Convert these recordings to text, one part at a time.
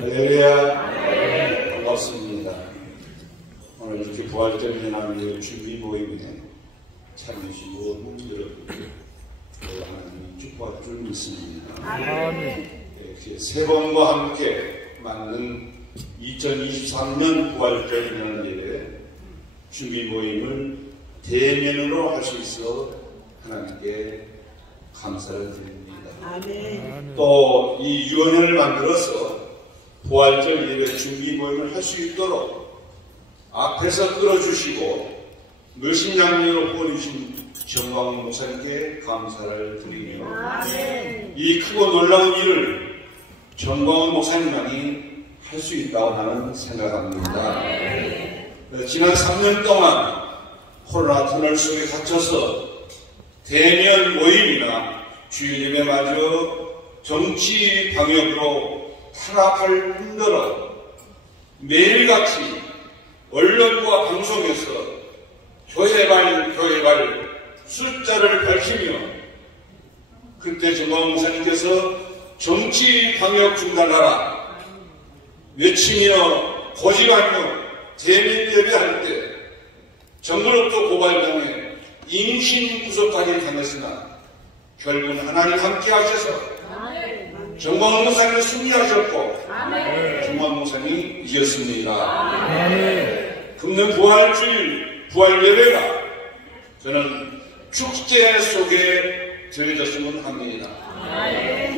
할렐루야. 반갑습니다. 오늘 이렇게 부활절 기념일 준비 모임에 참여해주신 모든 여러분들 하나님 축복할 줄 믿습니다. 이렇게 세 번과 함께 맞는 2023년 부활절 기념일에 준비 모임을 대면으로 할 수 있어 하나님께 감사를 드립니다. 아멘. 또 이 유언을 만들어서 부활절 예배 준비 모임을 할 수 있도록 앞에서 끌어주시고 물신양리로 보내주신 정광훈 목사님께 감사를 드리며 아멘. 이 크고 놀라운 일을 정광훈 목사님만이 할 수 있다고 나는 생각합니다. 아멘. 지난 3년 동안 코로나 터널 속에 갇혀서 대면 모임이나 주일 예배마저 정치 방역으로 탄압할 뿐더러 매일같이 언론과 방송에서 교회발 숫자를 밝히며 그때 정광훈 목사님께서 정치 방역 중단하라 외치며 고집하며 대면 예배할 때 정부로부터 고발당해 임신 구속까지 당했으나 결국은 하나님 함께 하셔서 정광훈 목사님을 승리하셨고 정광훈 목사님이 이겼습니다. 금년 부활주일 부활 예배가 저는 축제 속에 드려졌으면 합니다.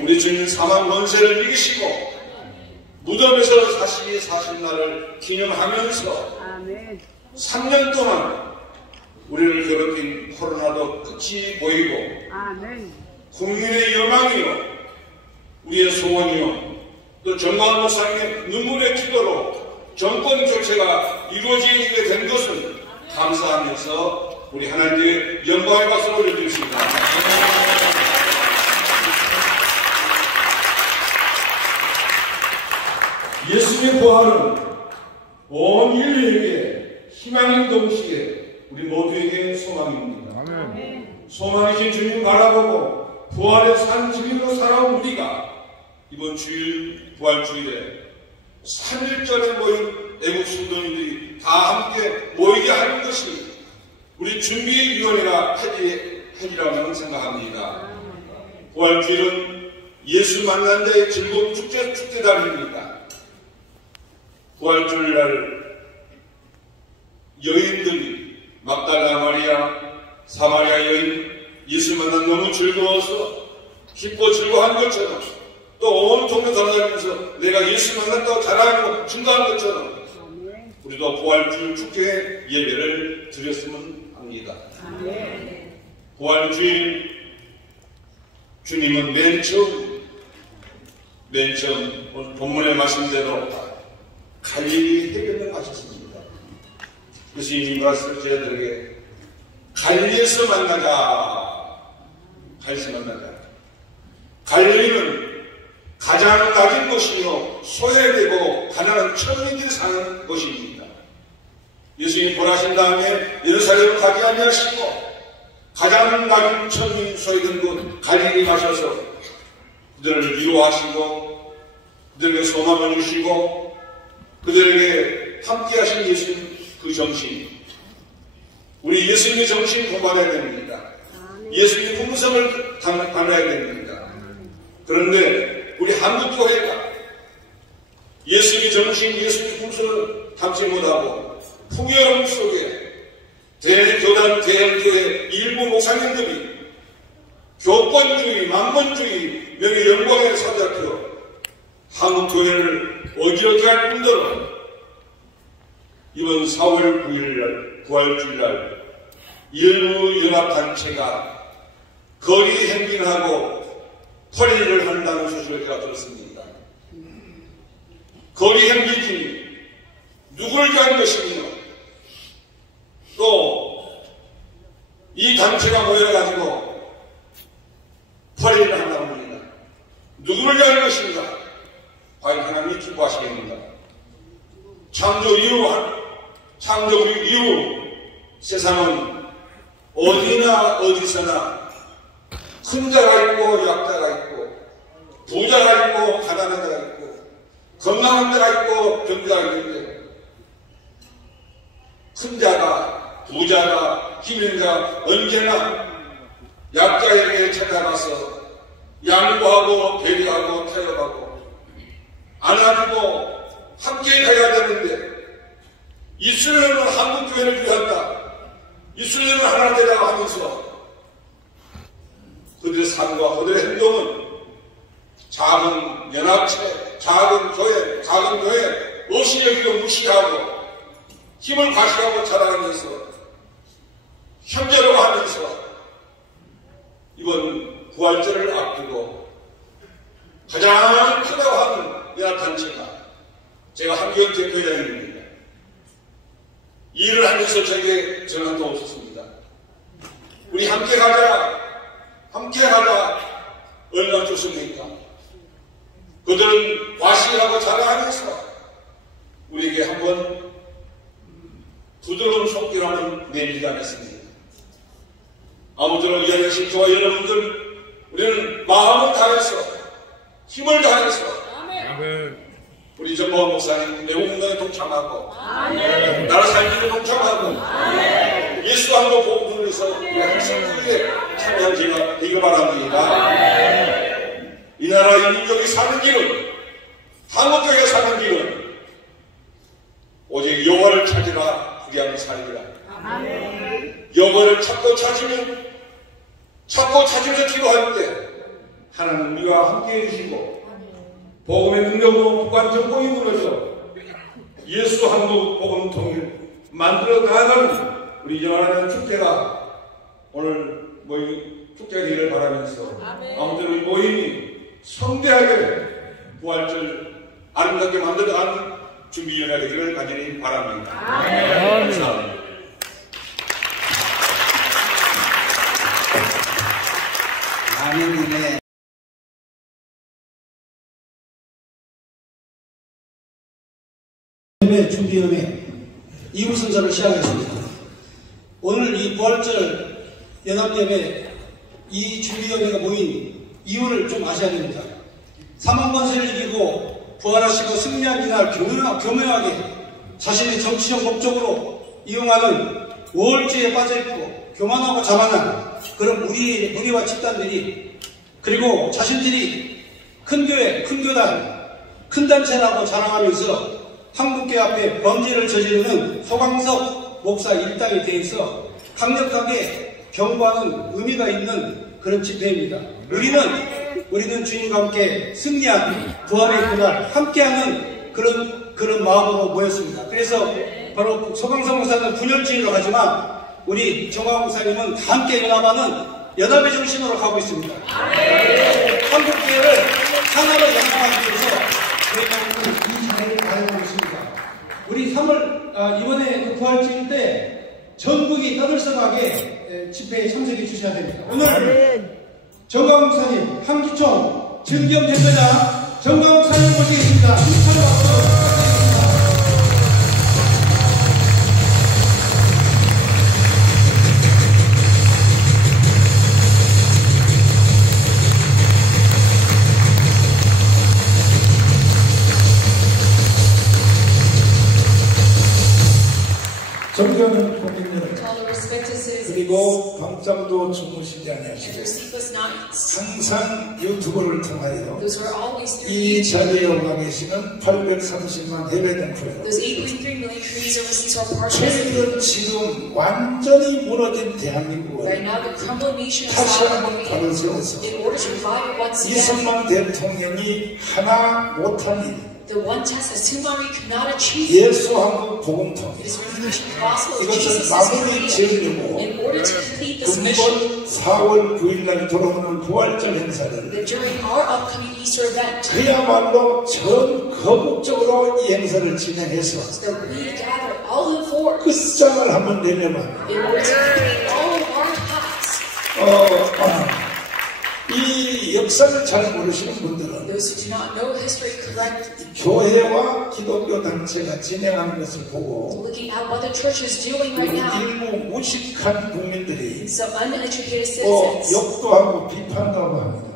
우리 주님 사망 권세를 이기시고 무덤에서 사신 날을 기념하면서 3년 동안 우리를 괴롭힌 코로나도 끝이 보이고 국민의 여망이요 우리의 소원이요 또 정광훈 목사님의 눈물의 기도로 정권 교체가 이루어지게 된 것을 감사하면서 우리 하나님께 영광의 박수를 올려드립니다. 예수님의 부활은 온 인류에게 희망인 동시에 우리 모두에게 소망입니다. 소망이신 주님 바라보고 부활의 산 증인으로 살아온 우리가 이번 주일 부활주일에 3일 전에 모인 애국 성도님들이 다 함께 모이게 하는 것이 우리 준비위원회가 하리라고 생각합니다. 부활주일은 예수 만난 자의 즐거운 축제달입니다. 부활주일날 여인들이 막달라 마리아, 사마리아 여인 예수 만나 너무 즐거워서 기뻐 즐거워한 것처럼 또 온 동네 돌아다니면서 내가 예수 만났다고 자랑하고 증거한 것처럼 우리도 부활주일 축제 예배를 드렸으면 합니다. 부활주일 주님은 맨 처음 오늘 본문의 말씀대로 갈릴리 해변에 가셨습니다. 그래서 이 말씀을 저희들에게 갈릴리에서 만나자. 갈릴리는 가장 낮은 곳이며 소외되고 가난한 천민들이 사는 곳입니다. 예수님이 부활하신 다음에 예루살렘을 가지 아니하시고 가장 낮은 천민 소외된 곳 갈릴리 가셔서 그들을 위로하시고 그들에게 소망을 주시고 그들에게 함께 하신 예수님 그 정신 우리 예수님의 정신 공부해야 됩니다. 예수님의 품성을 담아야 됩니다. 그런데 우리 한국교회가 예수님의 정신, 예수님의 품성을 담지 못하고 풍요로움 속에 대교단, 대형교회 일부 목사님들이 교권주의, 만문주의, 명예 영광에 사로잡혀 한국교회를 어지럽게 할 뿐더러 이번 4월 9일날 부활주일날 일부 연합단체가 거리 행진하고 퍼레이드를 한다는 소식을 제가 들었습니다. 거리 행진이 누구를 위한 것이며 또 이 단체가 모여가지고 퍼레이드를 한다고 합니다. 누구를 위한 것인가? 과연 하나님이 기뻐하시겠는가? 창조 이후 세상은 어디나 어디서나 큰 자가 있고 약자가 있고 부자가 있고 가난한 건강한 데가 있고 병자가 있는데 큰 자가 부자가 힘있는 언제나 약자에게 찾아가서 양보하고 배려하고 타협하고 안아주고 함께 가야 되는데 이스라엘은 한국교회를 위한다. 이스라엘은 하나 되라고 하면서 그들의 삶과 그들의 행동은 작은 연합체, 작은 교회 없이 여기도 무시하고 힘을 과시하고 자랑하면서 형제라고 하면서 이번 부활절을 앞두고 가장 크다고 하는 연합단체가 제가 한교원 대표장입니다. 일을 하면서 제게 전화도 없었습니다. 우리 함께 가자, 얼마나 좋습니까? 그들은 과시하고 자랑하면서 우리에게 한번 부드러운 손길하는 내밀지 않았습니다. 아무쪼록 이 안에 신도와 여러분들 우리는 마음을 다해서 힘을 다해서 우리 정보원 목사님 매국운동에 동참하고 나라 살기에 동참하고 예수 한번 복음 통해서 우리 행성주의에 참여하기가 되기 바랍니다. 이 나라 이 민족이 사는 길은 한국교회가 사는 길은 오직 여호와를 찾으라 그리하면 살리라. 여호와를 찾고 찾으면 기도할 때 하나님 우리와 함께해 주시고 복음의 능력으로 북한 정복이 무너져 예수 한국 복음 통일 만들어 나아가는 우리 연합하는 축제가 오늘 축제가 되기를 바라면서 아무튼 우리 모임이 성대하게 부활절 아름답게 만들어가는 준비위원회가 되기를 간절히 바랍니다. 감사합니다. 아멘이네. 준비위원회 2부 순서를 시작하겠습니다. 오늘 이 부활절 연합예배 이 준비위원회가 모인 이유를 좀 아셔야 됩니다. 사망권세를 이기고 부활하시고 승리한 이날 교묘하게 자신의 정치적 목적으로 이용하는 우월주의에 빠져있고 교만하고 자만한 그런 무리와 집단들이 그리고 자신들이 큰 교회, 큰 교단, 큰 단체라고 자랑하면서 한국교회 앞에 범죄를 저지르는 소강석 목사 일당에 대해서 강력하게 경고하는 의미가 있는 그런 집회입니다. 우리는 주님과 함께 승리한 부활의 그날 함께하는 그런 마음으로 모였습니다. 그래서 바로 소강석 목사는 분열주의로 가지만 우리 정광 목사님은 다 함께 연합하는 연합의 중심으로 가고 있습니다. 한국교회를 하나로 연합하기 위해서 저희가 오늘 이 자리를 마련하고 있습니다. 우리 3월 이번에 그 부활주일 때 전국이 떠들썩하게 집회에 참석해 주셔야 됩니다. 오늘 정광 목사님, 한기총 증경 대표자 정광 목사님 모시겠습니다. 존경하는 국민들 그리고 밤잠도 주무시지 않으시고 항상 유튜브를 통하여 이 자리에 올라 계시는 830만 해외 동포여 저희들은 지금 완전히 무너진 대한민국을 다시 한번 발을 세워서 이승만 대통령이 하나 못한 일 예수 한국 복음통 이것을 마무리 지으려고 금번 4월 9일날 돌아오는 부활절 행사를 그야말로 전 거국적으로 이 행사를 진행해서 끝장을 한번 내려면 이 역사를 잘 모르시는 분들은 교회와 기독교 단체가 진행하는 것을 보고 일부 무식한 국민들이 욕도 하고 비판도 하고 합니다.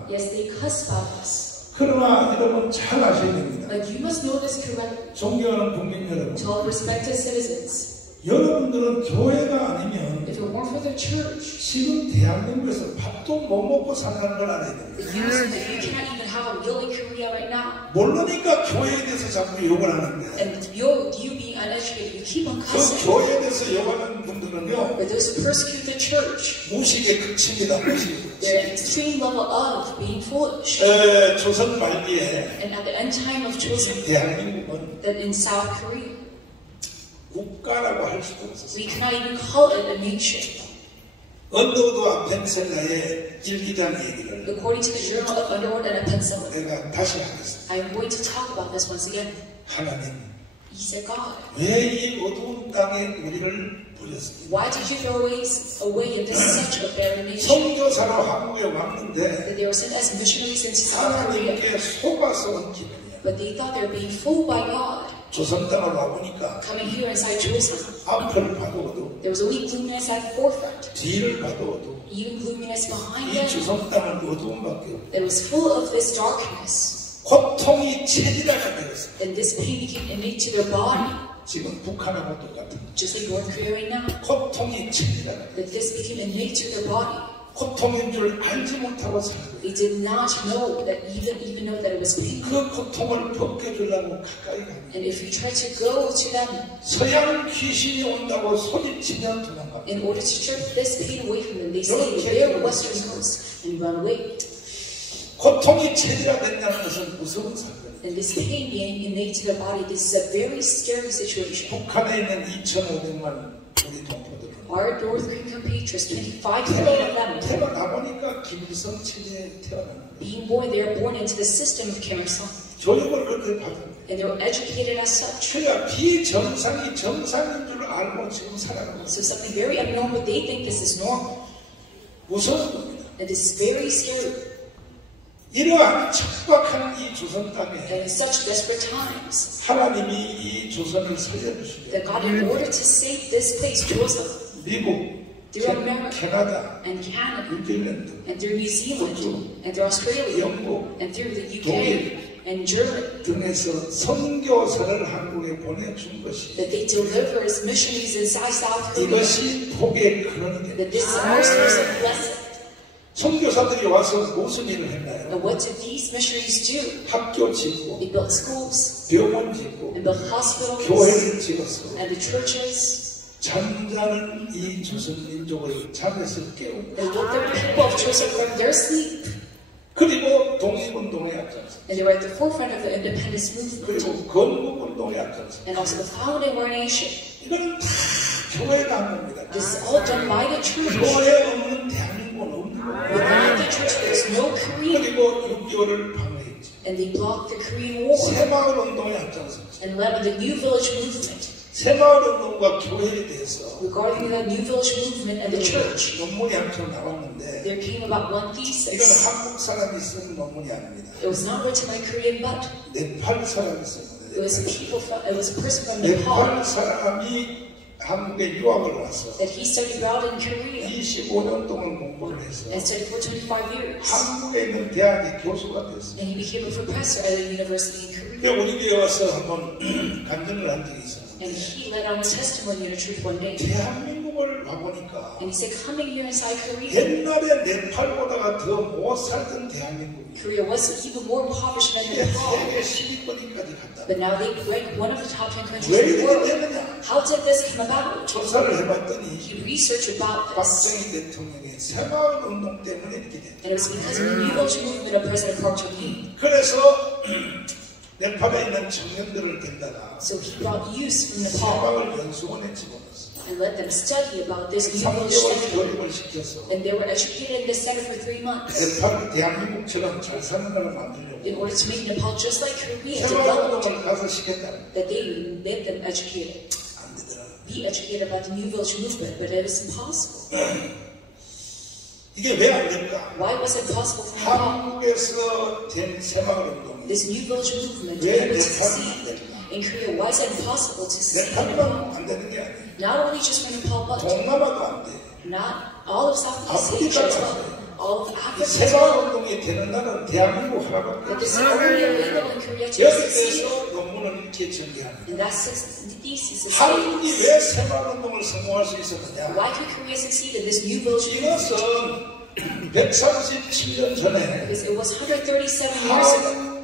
그러나 여러분 잘 아셔야 됩니다. But you must know this correctly. 존경하는 국민 여러분, To all respected citizens, 여러분들은 교회가 아니면 if it weren't for the church, 지금 대한민국에서 밥도 못 먹고 산다는 걸 알아야 됩니다. you can't even have a meal in Korea right now. 모르니까 교회에 대해서 자꾸 욕을 하는데 And you being uneducated, you keep on 그 cussing. 교회에 대해서 욕하는 분들은요 But those who persecute the church, 무식에 그칩니다. 무식. they're at extreme level of being foolish. 조선 말기에 And at the end time of Joseon, 대한민국은 that in South Korea, 국가라고 할 수도 없었어요. we cannot even call it a nation. 언더우드와 펜실라의 일기장 얘기를 According to the Journal of Underwood and Penicillin, 내가 다시 하겠습니다. I am going to talk about this once again. 하나님, He said, God, 왜 이 어두운 땅에 우리를 버렸습니까? why did you throw away into such a barren nation? 선교사로 한국에 왔는데 That they were sent as missionaries into South Korea, 하나님께 속아서 온 기분이야. but they thought they were being fooled by God. 조선 땅을 와보니까 Coming here inside Joseon, 앞을 봐도 there was only gloominess at the forefront, 뒤를 봐도 even gloominess behind 이 them. 조선 땅은 어두움밖에 없고 That was full of this darkness, 고통이 체질화가 되었어. and this pain became innate to their body, 지금 북한하고 똑같은 just like North Korea right now. 고통이 체질화가 돼. That this became innate to their body. 고통인 줄 알지 못하고 살고 They did not know that even know that it was pain. 그 고통을 벗겨주려고 가까이 가는 And if you try to go to them 서양 귀신이 온다고 소리치면 도망갑니다. in order to strip this pain away from them, they say that they are Western ghosts and run away. 고통이 체질화된다는 것은 무서운 사건. And this pain being innate to their body, this is a very scary situation. 북한에 있는 2,500만 우리 동포들은 Our North Korean compatriots, 25 million of them, 태어나 보니까 김일성 체제에 태어나는 거예요. being born, they are born into the system of Kim Il-sung. 교육을 그렇게 받은 거예요. And they were educated as such. 그러니까 비정상이 정상인 줄 알고 지금 살아가는 거예요. So something very abnormal, they think this is normal. 무서운 겁니다. And this is very scary. 이러한 척박한 이 조선 땅에 And in such desperate times, 하나님이 이 조선을 살려주시고 that God, in order to save this place, Joseph, 미국, through America 캐나다, and Canada, 뉴질랜드, and through New Zealand, and through Australia, 영국, and through the UK and Germany, 등에서 선교사를 한국에 보내준 것이 that they deliver as missionaries inside South Korea, 이것이 복의 근원이 that 됩니다. this is the most recent blessing. 선교사들이 와서 무슨 일을 했나요? And what did these missionaries do? 학교 짓고 They built schools, 병원 짓고 and built hospitals, 교회를 지어서 and the churches, 잠자는 이 조선 민족을 잠에서 깨우고 and woke the people of Joseph from their sleep. 그리고 독립운동에 앞장서 And they were at the forefront of the independence movement, 그리고 건국운동에 앞장서 and also the founding of our nation. 이거는 다 교회가 한 겁니다. This is all done by the church. 교회 없는 대한민국은 없는 겁니다. Without the church, there's no Korea. 그리고 6.25를 방어했죠. And they blocked the Korean War 새마을 운동에 앞장섰죠. and led the New Village movement. 새마을 운동과 교회에 대해서 Regarding the New Village movement and the church, 논문이 한 편 나왔는데 there came about one 이건 thesis. 한국 사람이 쓴 논문이 아닙니다. It was not written by Korean, but 네팔 사람이 쓴 it was 거예요. it was a person from Nepal 네팔 사람이 한국에 유학을 와서 that he studied abroad in Korea 25년 동안 공부를 해서 and studied for 25 years. 한국에 있는 대학의 교수가 됐어요. And he became a professor at a university in Korea. 근데 우리 교회 와서 한번 간증을 한 적이 있어요. And he led on a testimony in a church one day. 대한민국을 와보니까 And he said, coming here inside Korea, 옛날에 네팔보다가 더 못 살던 대한민국이 Korea was even more impoverished than 이게 Nepal. 세계 10위권까지 갔다. But now they rank one of the top 10 countries 왜 in the 이렇게 world. 되느냐? How did this come about? 조사를 해봤더니 He researched about this. 박정희 대통령의 새마을 운동 때문에 이렇게 됐다. And it was because of the New Village movement of President Park Chung-hee. 그래서 네팔에 있는 청년들을 겐다가 So he brought youth from Nepal 새마을 연수원에 집어넣었어. and let them study about this New Village 3개월 center. 교육을 시켜서 And they were educated in this center for 3 months 네팔을 대한민국처럼 잘 사는 나라 만들려고 in order to make Nepal just like Korea, 새마을 developed, 운동을 가서 시켰다. that they made them educated. 안 되더라. Be educated about the New Village movement, but it is impossible. 이게 왜 안 될까? Why was it possible for Nepal? 한국에서 된 새마을 운동이 This New Village movement 왜 able to 네팔은 안 succeed 될까? in Korea? Why is it impossible to succeed in Nepal? 네팔만 안 되는 게 아니에요. Not only just for Nepal, but 동남아도 안 돼. not all of Southeast 아프리카 Asia as 가서 well. all of Africa as well. 새마을운동이 되는 나라는 대한민국 하나밖에 But this 없어요. only available in Korea to 여기에 succeed. 대해서 논문을 이렇게 전개합니다. And that's the thesis. 한국이 왜 새마을운동을 성공할 수 있었느냐? Why could Korea succeed in this new village movement? 이것은 137년 전에 Because it was 137 years ago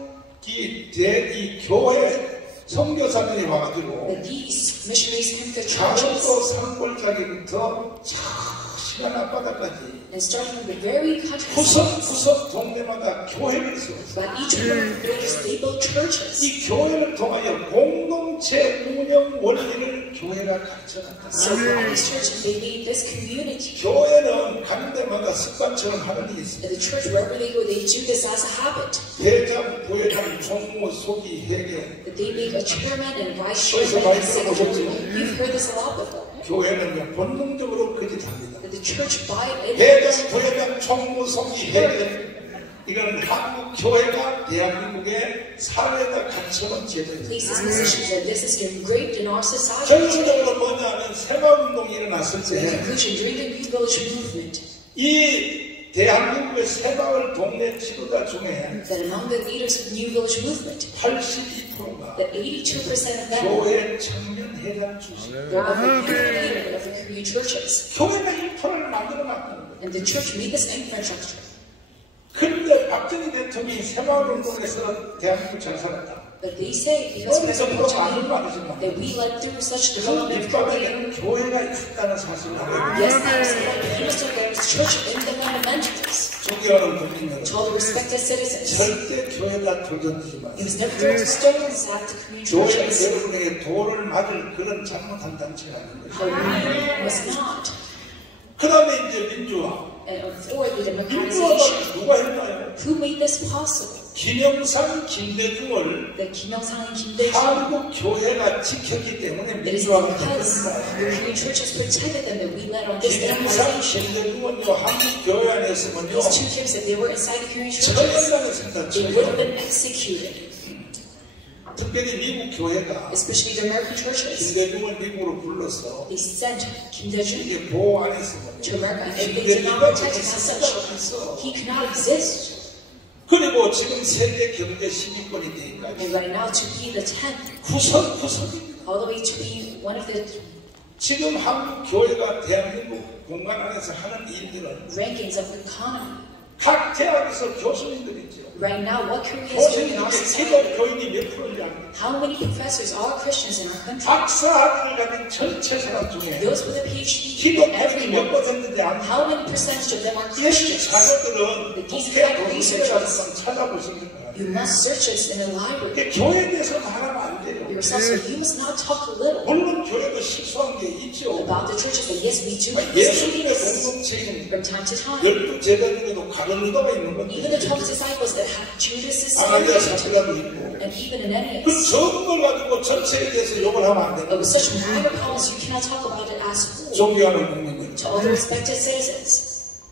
이 교회 선교사들이 와가지고 that these missionaries came to the churches 가로도 산골짜기부터 시간 앞바다까지 and starting from the very countryside. 구석구석 동네마다 교회를 세웠어요. But each one of the villages, they built churches. 이 교회를 통하여 공동체 운영 원리를 교회가 가르쳐놨다. So by these churches, they made this community. 교회는 가는 데마다 습관처럼 하는 일이 있어요. At the church, wherever they go, they do this as a habit. 회장, 부회장, 총무, 소기, 회계. That they make a chairman and vice chairman and secretary. You've heard this a lot before. 교회는 본능적으로 그렇게 합니다. That the church by it. 회장, 부회장, 총무, 소기, 회계. 이건 한국 교회가 대한민국의 사회에다 갖춰놓은 제도입니다. Places positions that this is engraved in our society. 결론적으로 뭐냐면 새마을운동이 일어났을 So in 때 conclusion, during the New Village movement, 이 대한민국의 새마을 동네 지도자 중에 that among the leaders of the New Village movement, 82%가 that 82% of them 교회 청년회장 출신. were of the community of the Korean churches. 교회가 1%를 만들어놨다는 거예요. And the church made this infrastructure. 그런데 박정희 대통령이 새마을운동에서 대한민국 잘 살았다. But they say, because President Park Chung-hee, that we led through such 그 development of Korea. 밑바닥에는 교회가 있었다는 사실을 알아야 Yes, absolutely. He must have the church in the fundamentals. 존경하는 국민 여러분, To all the respected citizens. 절대 교회가 돌던지지 He 마세요. was never thrown stones at the Korean 교회는 churches. 여러분에게 돌을 맞을 그런 잘못한 단체가 아닌 But 것이죠. we must not. 그 다음에 이제 민주화. And for the democratization. 민주화가 누가 했나요? Who made this possible? 김영삼, 김대중을 The Kim Il-sung and Kim Dae-jung. 한국 교회가 지켰기 때문에 It is 민주화가 because 됐습니다. the Korean churches protected them that we led on this 김영삼, democratization. 김대중은요 한국 교회 안에서는요 These two Kims, if they were inside the Korean churches, 처형당했습니다. they would have 처형. been executed. 특별히 미국 교회가 Especially the American churches. 김대중을 미국으로 불러서 They sent Kim Dae-jung 이게 보호 안 했습니다. to America, and if they did not protect him as such, he could not exist. 그리고 지금 세계 경제 10위권이 되니까 And right now, to be the 10th, 구석구석입니다. all the way to be one of the 지금 한국 교회가 대한민국 공간 안에서 하는 일들은 rankings of the economy. 각 대학에서 교수님들이죠. Right now, what Korea is doing in our 교수님들의 society, 기독 교인이 몇 프로인지 압니다. how many professors are Christians in our country? 박사학위를 가진 전체 사람 중에 Those with a PhD, 기독교인이 몇 everyone. 퍼센트인지 압니다. How many percentage of them are 이 Christians? 자녀들은 These 국회 kind of 도서관에서 researchers, 찾아보시는 거예요. you must search this in a library. 이게 교회에 대해서 말하면 안 돼요. Yourself, so you must not talk a little 물론 교회도 실수한 게 있죠. about the churches, but yes, we do make 예수님의 mistakes 공동체인 from time to time. 12제자 중에도 가룟유다가 있는 Even the 건데 12 disciples that had Judas 아나니아 Iscariot, 사피라도 있고 and even Ananias. 그 적은 걸 가지고 전체에 대해서 욕을 하면 안 But 돼요. with such minor problems, you cannot talk about it as whole. 존경하는 국민들, To all the respected citizens,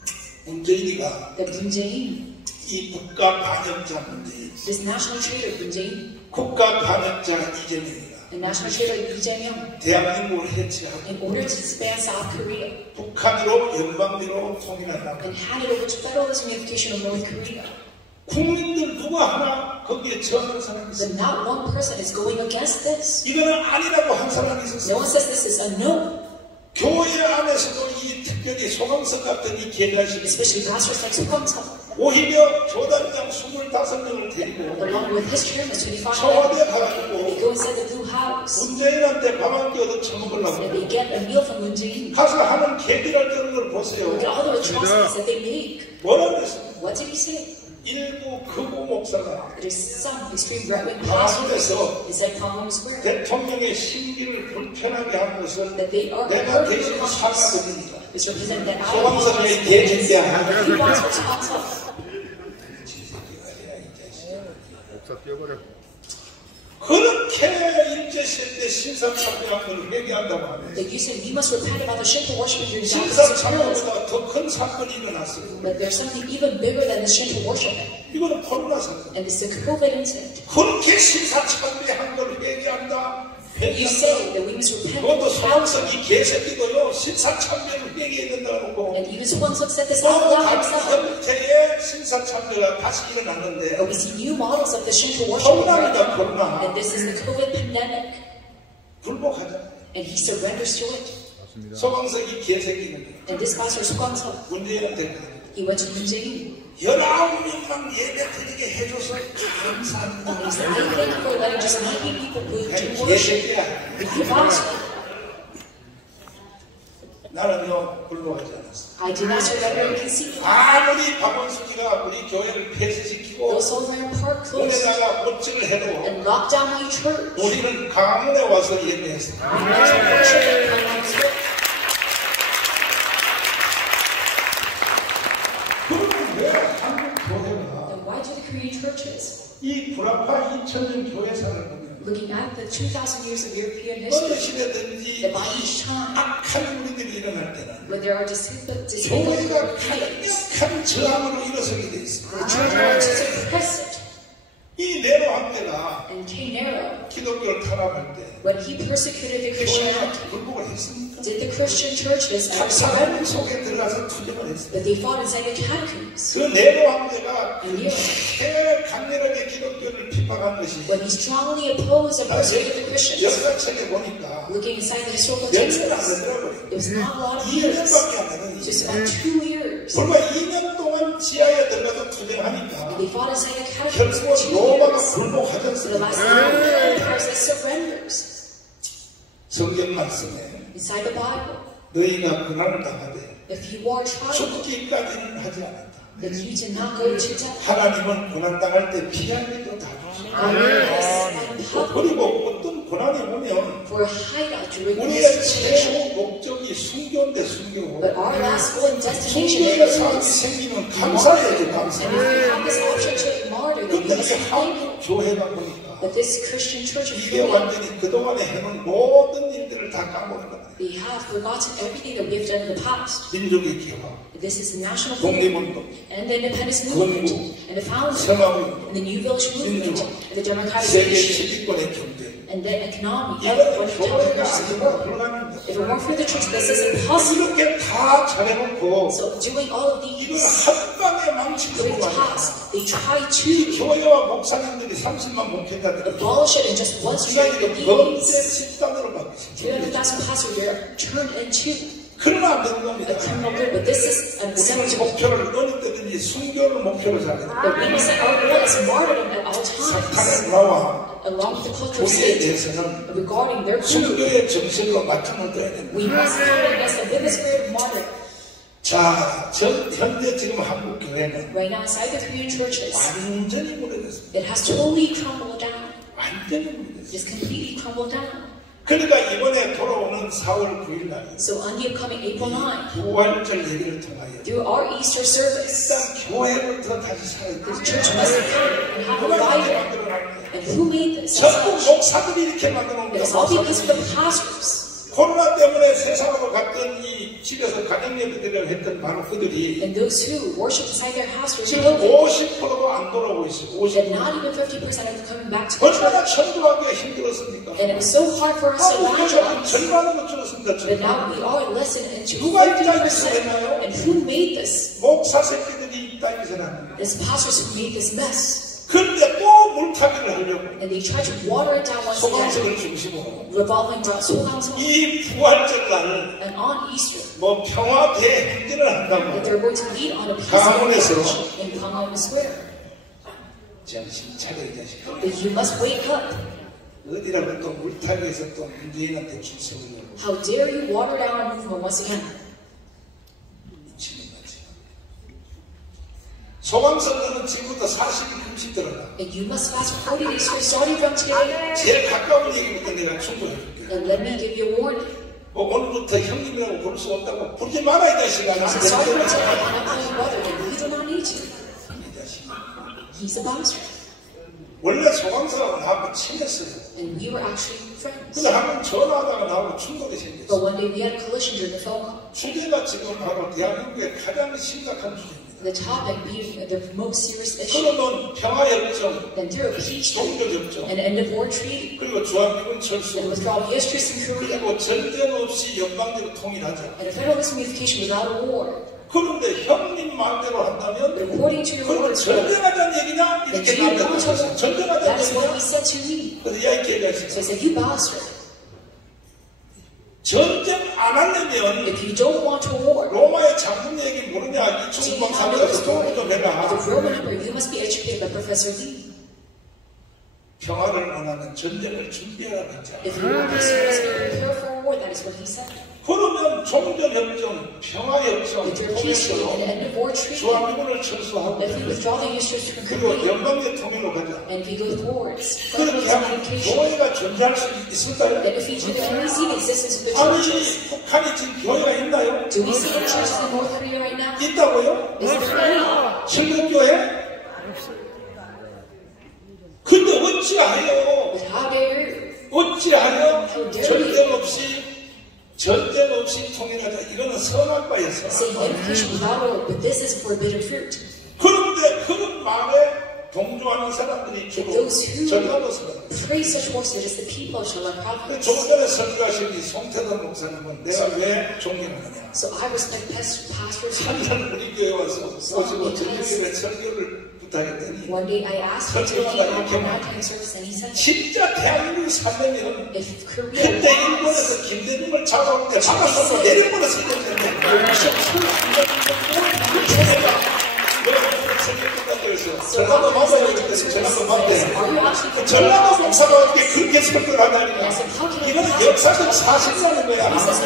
문재인이가 that Moon Jae-in, 이 국가 반역자 문재인, this national traitor Moon Jae-in, 국가 반역자 이재명이가 the national traitor Lee Jae-myung, 대한민국을 해체하고 in order to expand South Korea 북한으로 연방대로 통일한다고 and hand it over to federalism unification of North Korea. 국민들 누가 하나 거기에 저항하는 사람이 But 있어요. not one person is going against this. 이거는 아니라고 한 사람이 No 있었어요. one says this is a no. 교회 안에서도 이 특별히 소강석 같은 이 계좌식 Especially pastors like Sukhamsang, 오히려 교단장 25명을 데리고 along with his chairman, 25 청와대 they 가가지고 go inside the Blue House 문재인한테 밥 한 끼 얻어 처먹으려고 and they get a meal from Moon Jae-in. 가서 하는 개들할 때는 걸 보세요. Look at all the atrocities that they make. 뭐라 그랬어요? What did he say? 일부 극우 목사가 It is some extreme right-wing pastors 가운데서 inside Panmunjom Square 대통령의 심기를 불편하게 한 것을 that they are 내가 hurting 대신 the conscience. 사과드립니다. It's represented that I 소강석의 apologize. 개새끼야. He wants to talk tough. 그렇게 일제시대 때 신사참배한 걸 회개한다고 하면 That you said you must repent about the shameful worship of your idols. 신사참배보다 더 큰 사건이 일어났어요. But there's something even bigger than the shameful worship. 이거는 코로나 사건. And it's the COVID incident. 그렇게 신사참배한 걸 회개한다. You say that we must repent. 그것도 소왕석 이 개새끼도요 신사참배를 회개해야 된다고 그러고 And even Swanson said this 또 out loud 다른 himself. 형태의 신사참배가 다시 일어났는데 But we see new models of the shameful worship right 코로나입니다. now. 코로나 And this is the COVID pandemic. 굴복하잖아요. And he surrenders to it. 소왕석 이 개새끼는 And this pastor Swanson, 문재인한테 he went to Moon Jae-in. 19명만 예배 드리게 해줘서 감사합니다. And he said, I thank you for letting just 90 people move to worship. 개새끼야. You pastor. 나는요 굴복하지 않았어. I did not surrender and concede. 아무리 박원순이가 우리 교회를 폐쇄시키고 Though Solomon Park closed 문에다가 못질을 해도 and locked down my church, 우리는 강원에 와서 예배했어. we went to worship in Kanan's church. 그러면 왜 한국 교회가 Then why do the Korean churches, 이 불합화 2000년 교회사를 보면 looking at the 2,000 years of European 어느 history, 시대든지 that by each time, 악한 무리들이 일어날 때는 when there are disabled 교회가 Koreans, 강력한 저항으로 일어서게 돼 있어. the church wants to suppress it. 이 네로한 때가 And King Nero, 기독교를 탄압할 때 when he persecuted the Christianity, 교회가 불복을 했습니까? did the Christian churches ever 박사님 surrender? 속에 들어가서 투쟁을 했어. That they fought inside the catacombs. 그 네로한 때가 And Nero, 그렇게 강렬하게 기독교를 핍박한 것이 when he strongly opposed and persecuted the Christians, 역사책에 보니까 looking inside the historical 몇 년이 안 texts, 되더라고요. it was not a lot of years, 2년밖에 안 되는 just about 2 years. 불과 2년 동안 지하에 들어가서 투쟁하니까 They fought inside the catacombs 결국은 for 2 로마가 years. 불복하지 For the 않습니까? last time, the empire says surrenders. 성경 말씀에 Inside the Bible, 너희가 고난을 당하되 if you are tried, 죽기까지는 하지 않았다. then you did not go to death. 하나님은 고난 당할 때 피할 일도 다 주시고 God is and power 그리고 어떤 고난이 오면 for a hideout during 우리의 this tribulation. 최고 목적이 순교인데 순교. But our last goal and destination 순교의 is 삶이 생기면 감사해야죠. and 감사. if we have this option to be martyred, then we 근데 must 이게 be thankful. 한국 교회가 보니까 But this Christian church of 이게 Korea, 완전히 그동안에 해놓은 모든 일들을 다 까먹은 거다. they have forgotten everything that we have done in the past. 민족의 기화, This is the national movement 독립운동, and the independence movement and the founding 성화운동, and the New Village movement and the 세계 democratization 10위권의 경제. and the economy of 이거는 one of the top 교회가 countries in the 아니라 world. 불가능합니다. If it weren't for the church, this is impossible. 이렇게 다 잘해놓고 So doing all of 이걸 these 한 방에 망치려고 great 하니까 tasks, they try to 교회와 목사님들이 30만 목회자들이 abolish it in just one street 이거 of 범죄 these. 집단으로 바뀌었습니다. 300,000 pastors are turned into 그러면 안 되는 a 겁니다. criminal group, but this is 우리는 unacceptable. 목표를 어느 때든지 순교를 목표로 잡아야 됩니다. But we must set our goal as martyrdom at all times, 사탄의 문화와 along with the culture of 우리에 Satan, 대해서는 regarding their group. 순교의 정신으로 맞춰을 둬야 됩니다. We must fight against the vivid spirit of martyrdom. 자, 현재 지금 한국 교회는 Right now, inside the Korean churches, 완전히 무너졌습니다. it has totally crumbled down. 완전히 It 무너졌습니다. has completely crumbled down. 그러니까 이번에 돌아오는 4월 9일 날 So on the upcoming April 9th, 부활절 예배를 통하여 through our Easter service, 일단 교회부터 다시 살아야 the 돼요. church must come and have a 누가 이렇게 revival. 만들어놨냐? And who made this? 전부 목사들이 이렇게 만들어놓은 It 거야. is all because of the 목사들이. pastors. 코로나 때문에 세상으로 갔던 이 집에서 가정 예배들을 했던 바로 그들이 And those who worship inside their house for 지금 COVID, 50%도 안 돌아오고 있어요. and 50%. not even 50% are coming back to the 얼마나 church. 천도하기가 힘들었습니까? And it was so hard for us to 한국 교회는 evangelize. 절반으로 줄었습니다. But 절반. now we are less than into 누가 이 땅에 50%. 살았나요? And who made this? 목사 새끼들이 이 땅에서 나는 거예요. It's pastors who made this mess. 그런데 또 물타기를 하려고 And they try to water it down once again, 소강석을 중심으로 revolving around 소강성. 이 부활절 날을 And on Easter, 뭐 평화 대행진을 that 한다고 they're going to lead on a peace 강원에서 march in Gwanghwamun Square. 정신 차려 이 자식아. But you must wake up. 어디라도 또 물타기에서 또 문재인한테 줄 세우려고 How dare you water down our movement once again? 미치는 거지. 소강선거는 지금부터 40일 금식 들어가. And you must fast 40 days straight, starting from today. 제일 가까운 얘기부터 내가 충고해줄게. And let me give you a warning. 뭐 오늘부터 형님이라고 부를 수 없다고 부르지 마라 이 자식아. So starting from today, I cannot call you brother, and you do not need to. 이 자식아. He's a pastor. 원래 소강선하고 나하고 친했어요. And we were actually friends. 근데 한번 전화하다가 나하고 충돌이 But 생겼어. one day we had a collision during the phone call. 주제가 지금 바로 대한민국의 가장 심각한 주제입니다. the topic being the most serious issue, 그러면 평화협정, then through a peace treaty, 종교협정, an end of war treaty, 그리고 주한미군 and 철수, withdrawal of US troops from Korea, 그리고 전쟁 없이 연방제로 통일하자. and a federalism unification without a war. 그런데 형님 마음대로 한다면 According to your 그러면 words, 전쟁하자는 얘기냐? that 이렇게 you 나한테 want to 물었어요. war. 전쟁하자는 That is what 얘기냐? he said to me. 그래서 야, 이 개가 So I 있어. said, you bastard. 전쟁 안 하려면 If you don't want a war, 로마의 장군 얘기 모르냐? 이 so you 중국 have no 박사들에서 공부 좀 The 해라. Roman Emperor, you must be educated by Professor Lee. 평화를 원하는 전쟁을 준비하라고 했잖아. If you want peace, you must prepare for a war. That is what he said. 그러면 종전협정, 평화협정, With your peace treaty and 통일로 end of war treaty, 주한미군을 철수하고 if we withdraw the US troops from 그리고 Korea, 연방제 통일로 가자. and we go towards 그렇게 federalism 하면 unification, 교회가 존재할 수 있을까요? then if we do we see the existence of the 아니, churches? 북한이 지금 교회가 있나요? Do we see the churches in North Korea right now? 있다고요? Is there any? 실국교회? 근데 어찌하여 But how dare 어찌하여 전쟁 없이 통일하자. 이거는 선한 바였어. say unification without a war? But this is forbidden fruit. 그런데 그런 말에 동조하는 사람들이 주로 Those who 전라도 사람들. praise such works are just the people of Shalom province. 조금 전에 설교하신 이 송태돈 목사님은 내가 왜 존경하느냐. So I respect pastors. 한날 우리 교회 와서 오시고 저녁에 설교를 부탁했더니 One day I asked him to lead our nighttime service, and he said, 진짜 대한민국이 살려면 if Korea 그때 wants, 일본에서 김대중을 잡아올 때 박아서고 내려보내서 했는데 전라도 맞아야 되겠다. 전라도 맞대. 전라도 목사가 어떻게 그렇게 설교를 하다니까. 이거는 역사적 사실이라는 he 거야. says,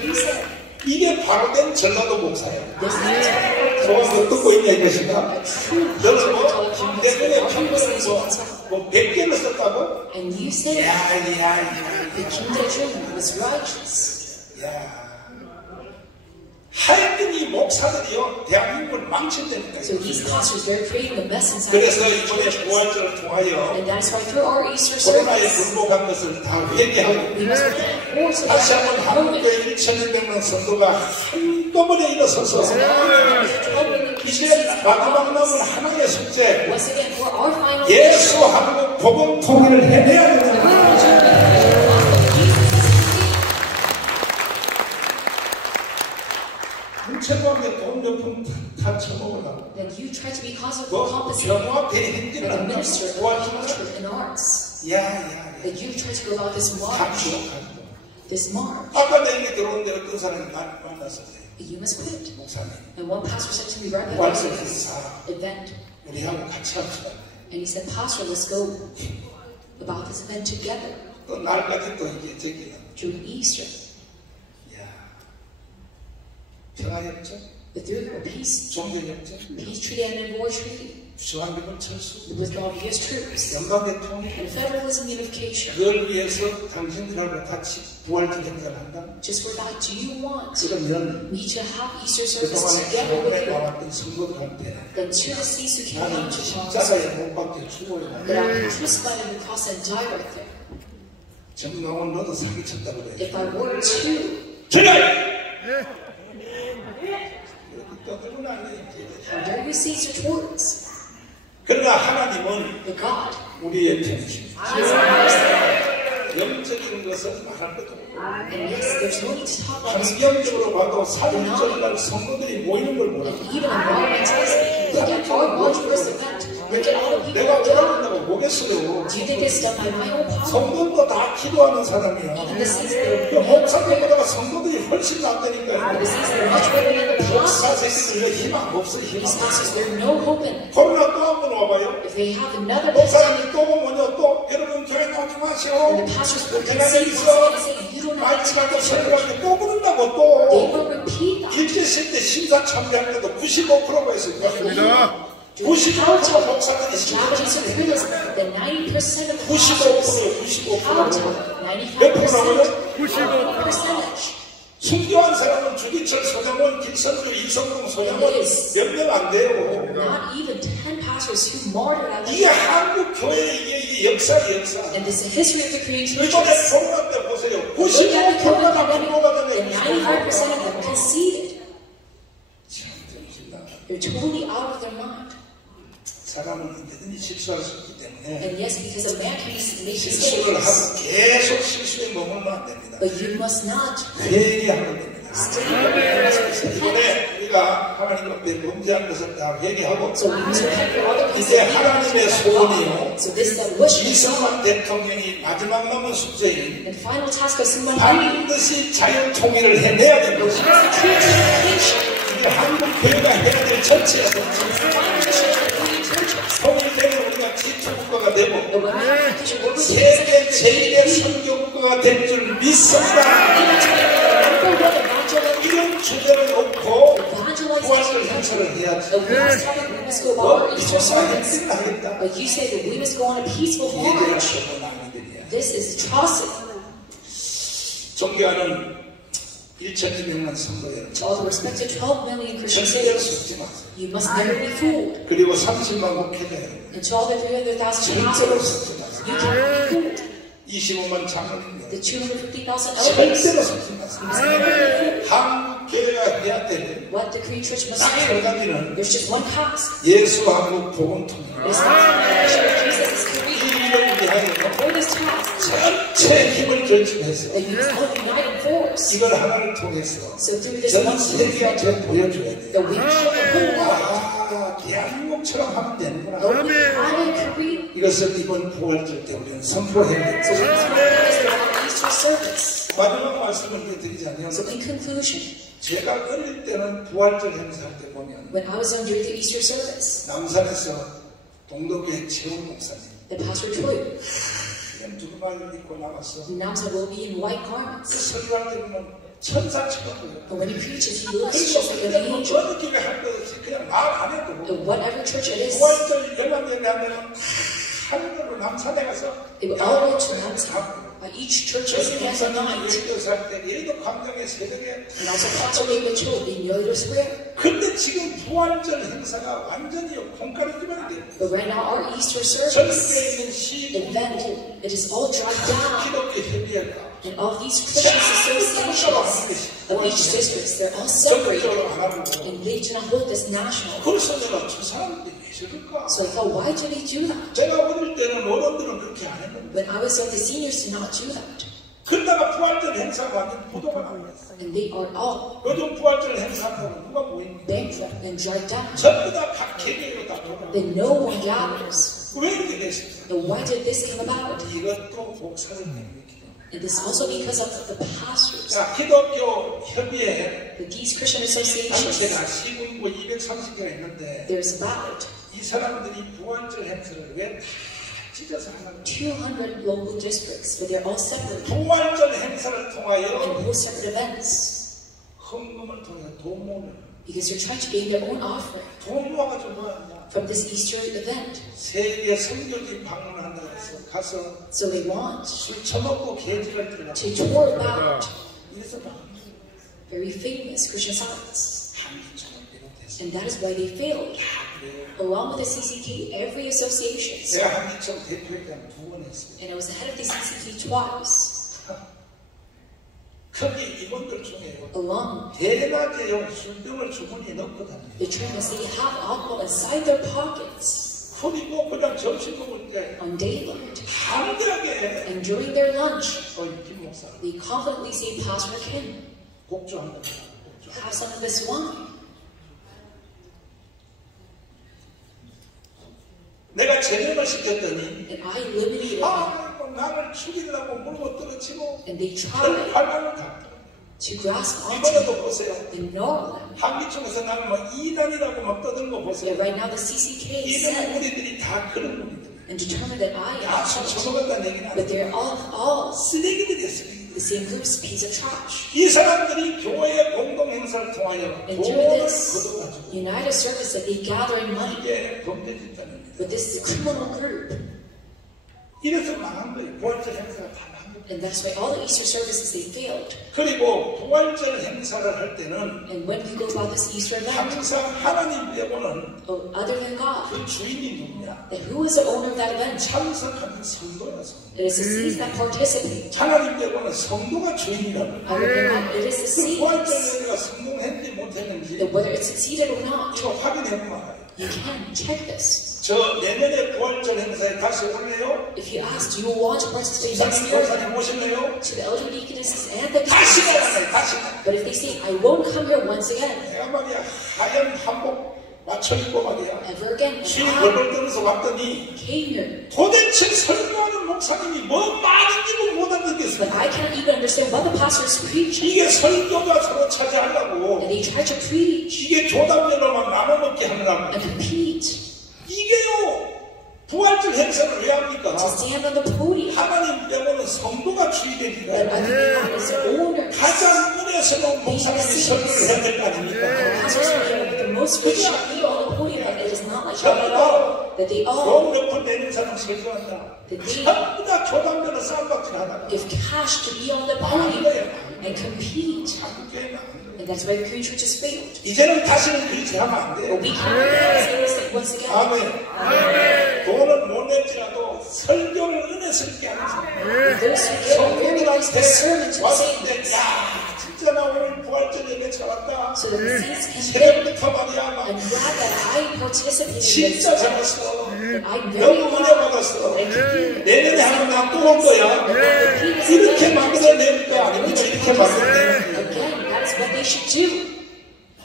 he said, 이게 바로 된 전라도 목사예요. this is 소원을 듣고 있냐 이것인가? a true 너는 뭐 prophet 김대중의 of 평균을 God. 뭐 100개를 썼다고? And you said the King Daejun was righteous. 야. 하여튼 이 목사들이요 대한민국을 망친다니까. So these pastors, they're creating a mess inside 그래서 the 이번에 churches. 부활절을 통하여 And that's why through our Easter 코로나에 service, 굴복한 것을 다 회개하고 we must repent more to 다시 한번 that 한국의 1,200명 성도가 한꺼번에 일어서서 이제 마지막 남은 하나님의 숙제 Once again, for our final 예수 한국 복음 통일을 해내야 된다. 문체부한테 돈 몇 푼 다 처먹으려고 Then you try to be cause of 뭐 compensating 경호와 like 대행진을 a 한다고 minister of 도와주는 culture and arts. 야야야 That you try to go about this 다 march. 기록하고 This march. 아까 내 얘기 들어오는데 어떤 사람이 만났었어요. You must quit. 목사님 And one pastor said to me right 부활절 after 행사 this event, 우리하고 같이 합시다. and he said, Pastor, let's go about this event together 또 날까지 또 이게 저기는 during Easter. 야 평화협정, But through a peace 종전협정, treaty and a war treaty, 주한미군 철수, the withdrawal of US troops, 연방의 통일 and federalism unification. 그걸 위해서 당신들하고 같이 부활절 행사를 한다. Just for that, do you want 그러면 me to have Easter service 그동안에 together with 교회에 you? 나왔던 성도들한테 Then to the saints who came 나는 out to Charles, 십자가에 못 박혀 죽어야 that I 돼. would crucified on the cross and die right there. 정강원 너도 사기쳤다 그래. If I were to, 제가 이렇게 떠들면 안 돼. how dare you say such words? 그러나 하나님은 But God, 우리의 편이십니다. He is mercy. 영적인 것은 말할 것도 없고 And yes, there's no need to talk about this. 환경적으로 봐도 3일절날 성도들이 모이는 걸 몰라. And even environmentally speaking, look at our March first event. Look at all the people 내가 who gather. 그런다고 보겠어요. Do you think it's done by my own power? 성도도 다 기도하는 사람이야. Even the saints that are 그 목사님보다 성도들이 훨씬 낫다니까요. the saints that are much better than the 목사 pastors. 새끼들 희망 없어 희망. These pastors, there's no hope in it. 코로나 또 한 번 와봐요. If they have another pandemic, 목사님 또 뭐냐 또 여러분 교회 나오지 마시오. and the pastors will 내가 concede 있어. once again and say, you don't have to 말지가 또 take the church. 설교하게 또 그런다고 They 또. will repeat that. 일제시대 때 심사 참여할 때도 95%가 있었거든요. 95% 목사들이 Japanese are fearless. The 90% of 95%, pastors 95%. 몇 프로라고요? 95% percentage. 순교한 사람은 주기철, 소장원, 김선주, 이성동, 소장원 몇 명 안 돼요. Not even 10 pastors who martyred out of 이게 한국 교회의 이게 역사의 역사. And this is the history of the Korean 이번에 churches. 코로나 때 보세요. Look at the COVID 95%가 pandemic, 불로가 and 95% of them conceded. 참 정신나가. They're totally out of their mind. 사람은 언제든지 실수할 수 있기 때문에 And yes, because a man can make 실수를 mistakes. 하고 계속 실수에 머물면 안 됩니다. But you must not 회개하면 됩니다. stay there. You must repent. 이번에 우리가 하나님 앞에 범죄한 것을 다 회개하고 So we need to repent for all the things 이제 that we 하나님의 have 소원이요. done. So this is the wish of God. 이승만 대통령이 마지막 남은 숙제인 And final task of someone who 반드시 자유 통일을 해내야 됩니다. is true to the nation. 이게 한국 교회가 해야 될 전체에서 통일되면 우리가 지토국가가 되고 But when we have to work with 세계 제1의 선교국가가 될 줄 믿습니다. 이런 주제를 놓고 부활절 행사를 해야지. 너 이소사의 행사를 하겠다. But you say that we must go on a peaceful 얘들은 march. 저거 낭비들이야. This is atrocity. 존경하는 1,200만 성도 여러분, To all the respected 12 million Christian 절대로 citizens, 속지 마세요. you must never be fooled. 그리고 30만 국회자 여러분, And to all the 300,000 절대로 pastors, 속지 마세요. you cannot be fooled. 25만 장로님 The 여러분, 250,000 elders, 절대로 속지 마세요. you must never be fooled. 한국 교회가 해야 될 What the Korean church must 딱 한 do, 가지는 there's just one task. 예수 한국 복음 통일. It's not to Jesus is Korean. 이 일을 위하여 For this task, 전체 힘을 결집해서 that you must all unite in force. 이걸 하나를 통해서 So through this 전 one 세계한테 보여줘야 돼요. that we show the whole world 아, 대한민국처럼 하면 되는구나. that we honor Korea. 이것을 이번 부활절 때 우리는 선포해야 So 돼요. we must recognize our Easter service. 마지막 말씀을 드리자면 So in conclusion, 제가 어릴 때는 부활절 행사할 때 보면 when I was under the Easter service, 남산에서 동덕교회 최훈 목사님 the pastor Choi, 그냥 두루마리를 입고 나와서 Namsa will be in white garments. 설교할 때 보면 천사처럼 보여요. But when he preaches, he looks 그래서 just like an 그냥 angel. 어느 교회 할 것 없이 그냥 말 안 해도 And whatever church it is, 부활절 연합예배 하면 하늘로 남산에 가서 they will all go to Namsa. Each church is 저희 has a 목사님이 night. 예배도 할때 예도 광장의 새벽에 And also Pastor David Cho in Yodo Square. 근데 지금 부활절 행사가 완전히 콩가루 기반이 돼요. But right now, our Easter 전국에 service 있는 시 event, it is all dried down. 기독교 협의회가 And all these Christian associations of each district, they're all separated. 전국적으로 안 하고 And they do not hold this national. 그래서 내가 저 사람들이 왜 저럴까? So I thought, why do they do that? 제가 어릴 때는 어른들은 그렇게 안 했는데 When I was young, the seniors did not do that. 그러다가 부활절 행사가 완전 부도가 나왔어요. And they are all 요즘 부활절 행사하면 누가 모입니까? bankrupt and dried down. 전부 다 각 개개로 다 돌아가요. Then no one gathers. 왜 이렇게 됐습니까? And why did this come about? 이것도 목사를 때문에 And this is also because of the pastors. 자, 기독교 협의회 That these Christian associations, 단체가 시군구 230개가 있는데 there's about 이 사람들이 부활절 행사를 왜 다 찢어서 하는 거예요? 200 local districts, but they're all separate 부활절 행사를 and 통하여 hold separate events 헌금을 통해서 돈 모으는 because they're trying to gain their own offering 돈 모아가지고 뭐 하냐? from this Easter event. 세계 선교지 방문한다고 해서 가서 So they want 술 처먹고 개지를 들라고 to tour about 이래서 막 very famous Christian sites. 한기처럼 비롯해서 And that is why they failed. 다 그래요. Along with the CCK, every association. 제가 한기청 대표회장 2번 했어요. And I was the head of the CCK twice. 거기 임원들 중에 Along 대낮에요 술병을 주머니에 넣고 다녀요. the trainers, they have alcohol inside their pockets 그리고 그냥 점심 먹을 때 on daylight. 담대하게 And during their lunch, 김 목사 they confidently say, Pastor Kim, 곡주 한 번, 곡주. have some of this wine. 내가 제명을 시켰더니 And I eliminated them. 아, 나를 죽이려고 물고 떨어치고 And they 별 tried 발광을 다 to grasp onto 이번에도 보세요. and gnaw them. 한기총에서 나는 뭐 이단이라고 막 떠들고 보세요. And right now the CCK 이런 said 무리들이 다 그런 무리들. and determined that I 다 am 술 such, 처먹었다는 얘기는 but 아니에요. they're all 쓰레기들이에요, 쓰레기들. the same group's piece of trash. 이 사람들이 교회의 공동 행사를 통하여 And through 돈을 this 걷어가지고 united service that they gather in money, 이게 범죄 집단입니다. but this is a criminal group. 이래서 망한 거예요. 부활절 행사가 다 망한 거예요. And that's why all the Easter services, they failed. 그리고 부활절 행사를 할 때는 And when we go about this Easter event, 항상 하나님 빼고는 other than God, 그 주인이 누구냐? that who is the owner of that event? 참석하는 성도였어. It is the saints that participate. 하나님께로는 성도가 주인이라고. It is the 부활절 saints. 예배가 성공했는지 못했는지 That whether it succeeded or not, 이거 확인해보면 알아요. you can check this. 저 내년에 부활절 행사에 다시 올래요? If you ask, do you want to participate next 집사님, year? 목사님 모실래요? To the elder deaconesses and the 다시 deaconesses. 가라네, 다시. But if they say, I won't come here once again, 내가 말이야 하얀 한복 맞춰 입고 말이야 ever again, 쥐 and I 벌벌 떨면서 왔더니 came here, 도대체 설교하는 목사님이 뭐 말인지도 못 알아듣겠어. but I can't even understand what the pastor is preaching. 이게 설교가 서로 차지하려고 And they try to preach 이게 조담배로만 나눠먹게 하느라고 and compete 이게요 부활절 행사를 왜 합니까? to stand on the podium. 하나님 빼고는 성도가 That 주의되니까 other God is the owner. 가장 은혜스러운 목사님이 설교를 해야 될 거 아닙니까? Pastors are the most rich people on the podium, but it is not like that at all. That they all 몇푼 내는 사람 설교한다. that they 전부 다 조담배로 쌈박질 하다가 give cash to be on the podium and compete. 자꾸 교회는 안 돼요. And that's why the Korean church has failed. 이제는 다시는 그렇게 하면 안 돼요. But we can't say this once again. 아멘. 돈을 못 낼지라도 설교를 은혜스럽게 하는 사람. Those who get very nice discernment to 왔을 say 때, this, 야, 진짜 나 오늘 부활절 예배 잘왔다. so that the saints can get 새벽부터 말이야, 막 and glad that I participated in this. 진짜 잘왔어. That I'm very 너무 은혜 glad 받았어. that I could 내년에 하면 난 또 올 거야. 이렇게 만들어내니까 아닙니다. 이렇게 만들어내니까. Again, that is what they should do.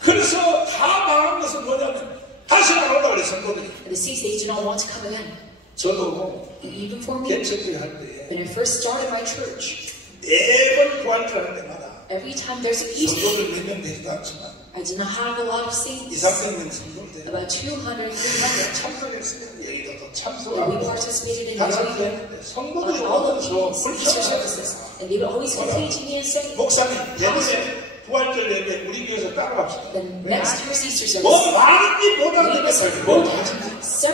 그래서 다 망한 것은 뭐냐면 다시 나온다 그래 성도들이. And the saints, they do not want to come again. 저도 And even for me, 개척을 할 때 when I first started my church, 매번 부활절 할 때마다 every time there's an Easter, 성도들 몇 명 되지도 않지만 I did not have a lot of 2, saints, 300명 성도들 about 200, 300. 참석했어요. 여기도 And we 참석하고 participated in 다 Israel 참석했는데 성도들이 on all of 오면서 these Easter services. And they would always complain to me and say, 목사님 내년에 부활절 예배 우리 교회에서 따라갑시다. the next year's Easter 뭐 service, 말인지 못 알아듣겠어요. 뭐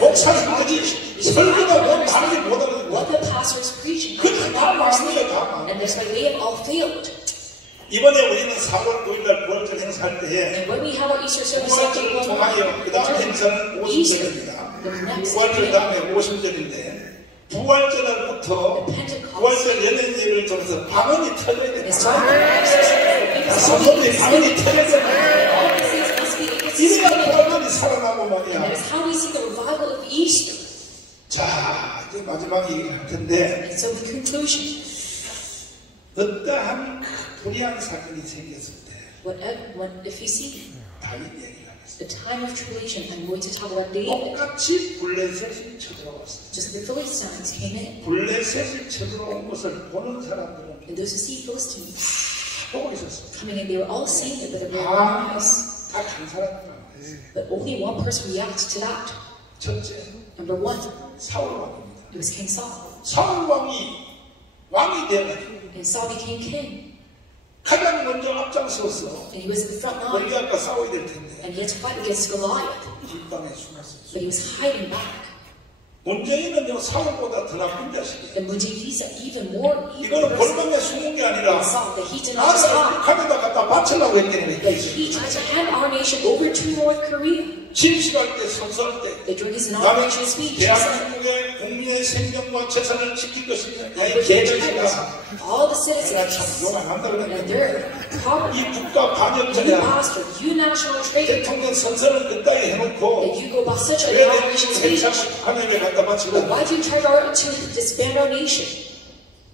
목사님 그지 설교가 뭐 말인지 못 알아듣고 what the pastor is preaching. 그게 다 말이에요. 다 말. And that's why they have all failed. 이번에 우리는 4월 9일날 부활절 행사할 때에 And when we have our Easter service on 부활절을 April 통하여 그 다음 행사는 50절입니다. 부활절 다음에 50절인데 부활절날부터 부활절 연예인 예배를 통해서 방언이 터져야 됩니다. 성도들이 방언이 터져야 됩니다. 이래야 부활절이 살아나고 And 말이야. that is how we see the revival of Easter. 자, 이제 마지막 얘기를 할 텐데 And so the conclusion, 어떠한 불의한 사건이 생겼을 때 if you see 다윗 얘기를 하겠습니다. the time of tribulation, I'm going to talk about David. 똑같이 블레셋이 쳐들어왔어요. Just the Philistines came in. 블레셋이 쳐들어온 것을 보는 사람들은 And those who see Philistines 보고 있었어요. coming in, they were all seeing it with their very own eyes. 다한 사람만. But only one person reacted to that. 첫째, Number one, 사울 왕입니다. it was King Saul. 사울 왕이 되어가지고 And Saul became king. 가장 먼저 앞장서서 And he was in the front line. 골리앗과 싸워야 될 텐데 And he had to fight against Goliath. 길방에 숨었어요. But he was hiding back. 문재인은요 사울보다 더 나쁜 자식이에요. And Mujahid is an even more evil 이거는 person 골방에 숨은 게 than 아니라 Saul. That he did not just 나를 hide. 북한에다 갖다 바치려고 했다는 That 얘기죠. he tried to hand our nation over to North Korea. 침식할 때 선서할 때 That during his 나는 inauguration speech, he said, 대한민국의 국민의 생명과 재산을 지킬 것이며 I 야이 will 개자식아 protect all the 내가 참 citizens 용안한다 and 그랬는데 their property. 이 국가 You 반역자야 pastor, you national traitor, 대통령 선서를 그따위 해놓고 that you go by such an 왜 inauguration 대통령 speech. 하나님에 갖다 But 바치고 why do you try to disband our nation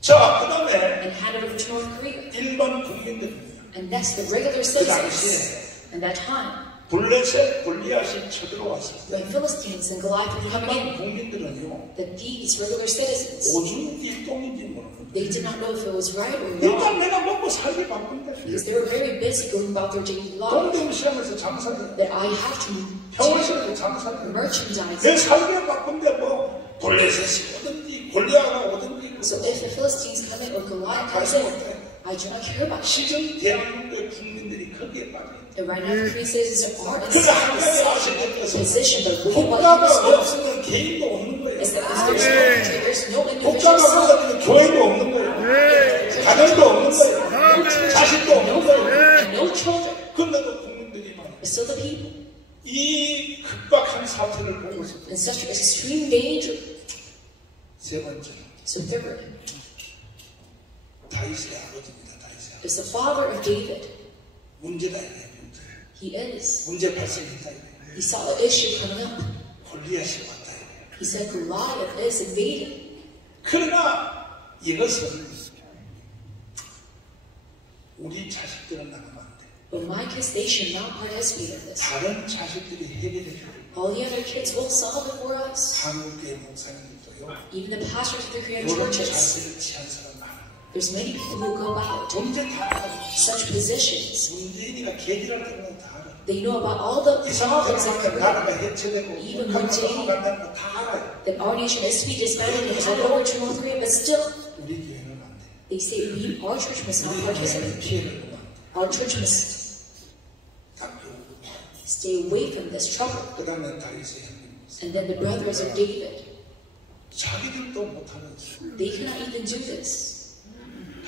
자, 그 다음에 and hand it over to North Korea? 일반 국민들입니다. And that's the regular citizens. And that time, 블레셋 골리앗이 쳐들어왔을 때 when Philistines and Goliath were coming 일반 in, 국민들은요 that these regular citizens, 오줌인지 똥인지 모르는 they did not know if it was right or wrong. 일단 내가 먹고 살기 바쁜데 Because they were very busy going about their daily life. 동대문 시장에서 장사해 That I have to 평원시장에서 장사해 merchandise. 내 살기가 바쁜데 뭐 블레셋이 오든지 골리앗가 오든지 So if the Philistines come in or Goliath comes in, I do not care about it. 지금 대한민국의 국민들이 거기에 빠져 And right now, the Korean citizens are in 그래서 한 가지 아셔야 될 a 것은 position, but what you 국가가 must know 없으면 개인도 없는 거예요. is that if there's no country, there's no individual 국가가 self, 없으면 교회도 없는 거예요. 가정도 없는 거예요. 자식도 없는 거예요. and no children, 그런데도 국민들이 많아요. but still the people. 이 급박한 사태를 보고서 In such extreme danger. 세 번째, So third, 다윗의 아버지입니다. 다윗의 아버지. is the father of David. 문제다 이게 문제. He is. 문제 발생했다 이게. He saw an issue coming up. 골리앗이 왔다 이게. He said Goliath is invading. 그러나 이것은 우리 자식들은 나가면 안 돼. But in my case, they should not participate in this. 다른 자식들이 해결해 줘. All the other kids will solve it for us. 한국교회 목사님들도요. Even the pastors of the Korean 이런 churches. 자세를 취한 사람 많아. There's many people who go about 문제 다 알아. such positions. 문재인이가 계기할 때는 다 알아. They know about all the 이 problems of 상황에서 Korea. 나라가 해체되고 Even 북한으로 문재인. 넘어간다는 거 다 알아요. That our nation is to be disbanded and head over to North Korea, but still, 우리 교회는 안 돼. they say our church must not 우리 교회는 participate. 피해를 보면 안 돼. Our church must 다 stay away from this trouble. 그 다음에 다윗의 형님. And then the brothers of David, 자기들도 못하면서 they cannot even do this.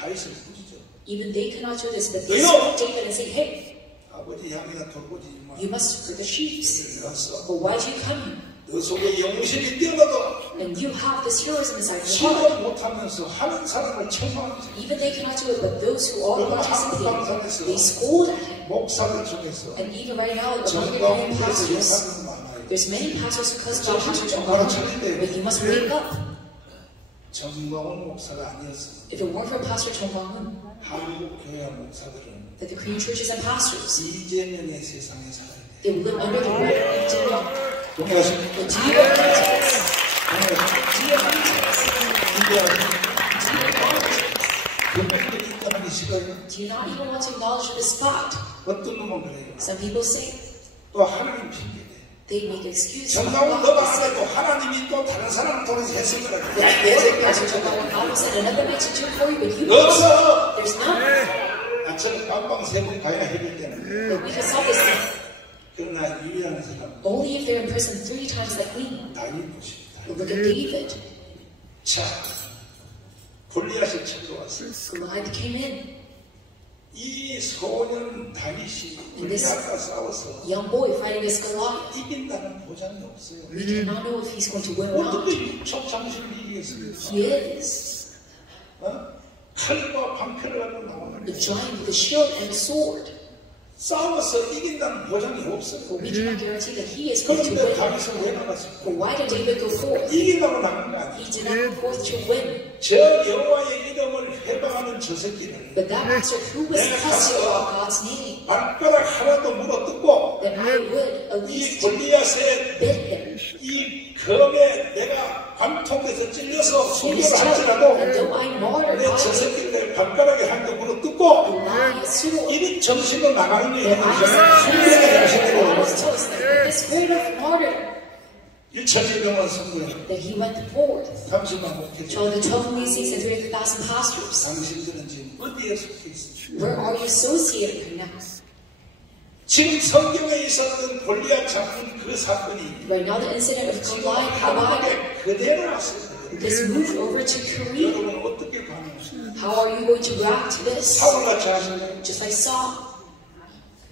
다윗을 부르죠. Even they cannot do this, but they 왜요? stop David and say, hey, 아버지 양이나 돌보지 마. you must for the sheep. 왔어. But why do you come here? 너 속에 영웅심이 뛰어나도 And you have this heroism inside your heart. 지도 못하면서 하는 사람을 책망하지. Even they cannot do it, but those who are participating, they scold at him. 목사들 중에서 And even right now, among the 정광훈에서 Korean pastors, 욕하는 많아요. there's many pastors who cuss about Pastor Chung Kwang, but you must wake up. 정광훈 목사가 아니었어. If it weren't for Pastor Chung Kwang, 한국 교회 목사들은 that the Korean churches and pastors, 이재명의 세상에 살아야 돼. they will live under the rule of Lee Jae-myung. 동의하십니까? But do you agree to this? Do you agree to this? 교회에 있다는 게 싫어요. Do you not even want to acknowledge this fact? 어떤 놈은 그래요. Some people say 또 하나님 핑계대. they make excuses. 정광훈 너가 안 해도 하나님이 또 다른 사람을 통해서 했을 거라. 내 Pastor 생각에 Chung Kwang, God will send another message for you, but you 없어. there's none. 나처럼 깜빵 세번 가야 해결되는. But we can solve this thing 그러나 유일한 사람 only if they're in prison 3 times like me. 다윗 보십니다. But look at David. 자, 골리앗이 쳐들어왔어요. Goliath came in. 이 소년 다윗이 골리앗과 싸워서 Young boy fighting against Goliath. 이긴다는 보장이 없어요. We cannot know if he's going to win or not. 어떻게 육척 장신을 이기겠습니까? He is 칼과 방패를 가지고 나오는 the giant with a shield and a sword. 싸워서 이긴다는 보장이 없어요. But we cannot guarantee that he is going to 그런데 win. 다윗은 왜 나갔습니까? But why did David go forth? 이긴다고 나간 거 아니에요. He did not go forth to win. 저 여호와의 이름을 회방하는 저 새끼는 But that master who was cussing about God's name, 발가락 하나도 물어뜯고 that I would at 이 least 골리앗의 bid him. 이 검에 내가 관통해서 찔려서 In his 순교를 tongue, 할지라도 and though I martyred 내 저 by 새끼를 내 발가락에 한 대 물어뜯고 Goliath's sword, 이런 정신으로 나가는 게 that 있는 I 순교의 I 정신으로 was told that the spirit of martyr, 1,200만 성도에 that he went forth. 30만 목회자 To all the 12 Macy's and 300,000 pastors, 당신들은 지금 어디에 속해 있습니까? where are you associated with now? 지금 성경에 있었던 골리앗 잡은 그 사건이 Right now, the incident of Goliath in the Bible, 한국에 그대로 왔어요. this moved over to Korea. 여러분 어떻게 반응하십니까? How are you going to react to this? 사울같이 하실래요? Just like Saul.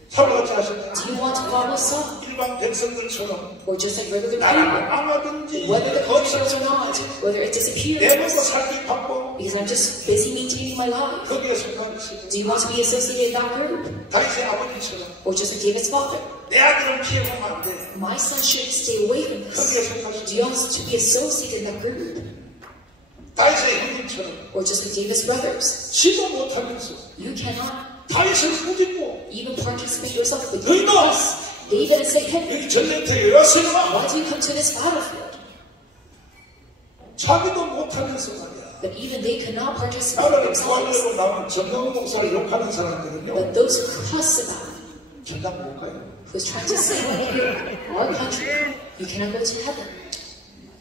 사울같이 하실래요? Do you want to follow Saul? 일반 백성들처럼 Or just like regular 나라가 people? 망하든지 Whether the country goes or 없어지든지 not, whether it 내 disappears, 먹고 살기 바빠 because I'm just busy maintaining my life. 거기에 속하시죠. Do you want to be associated in that group? 다윗의 아버지처럼 Or just like David's father? 내 아들은 피해보면 안 돼. My son should stay away from 거기에 this. Do 속하시죠. you want to be associated in that group? 다윗의 형님처럼 Or just like David's brothers? 지도 못하면서 You cannot 다윗을 꾸짖고 even participate yourself, but 너희도 you must. David and say, hey, 여기 전쟁터에 왜 왔으나 why do you come to this battlefield? 자기도 못하면서 말이야. But even they could not participate 나라를 themselves. 구하려고 나온 정강 목사를 욕하는 사람들은요 But those who cuss about him, 전당 못 가요. who's trying to say, hey, our country, you cannot go to heaven.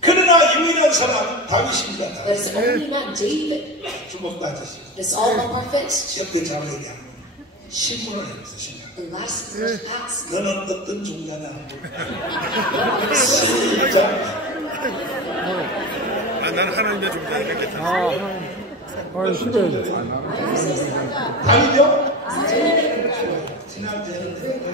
그러나 유일한 사람 다윗입니다. But it's only man, David, 주먹 다지시 that's all of our fist. 시험대 잡아야 신문을 해서 신문. And last verse passed. 너는 어떤 종자냐? 시작. 나는 하나님의 종자니까. 아, 싫어요. 다윗이요? 지난 대회인데 I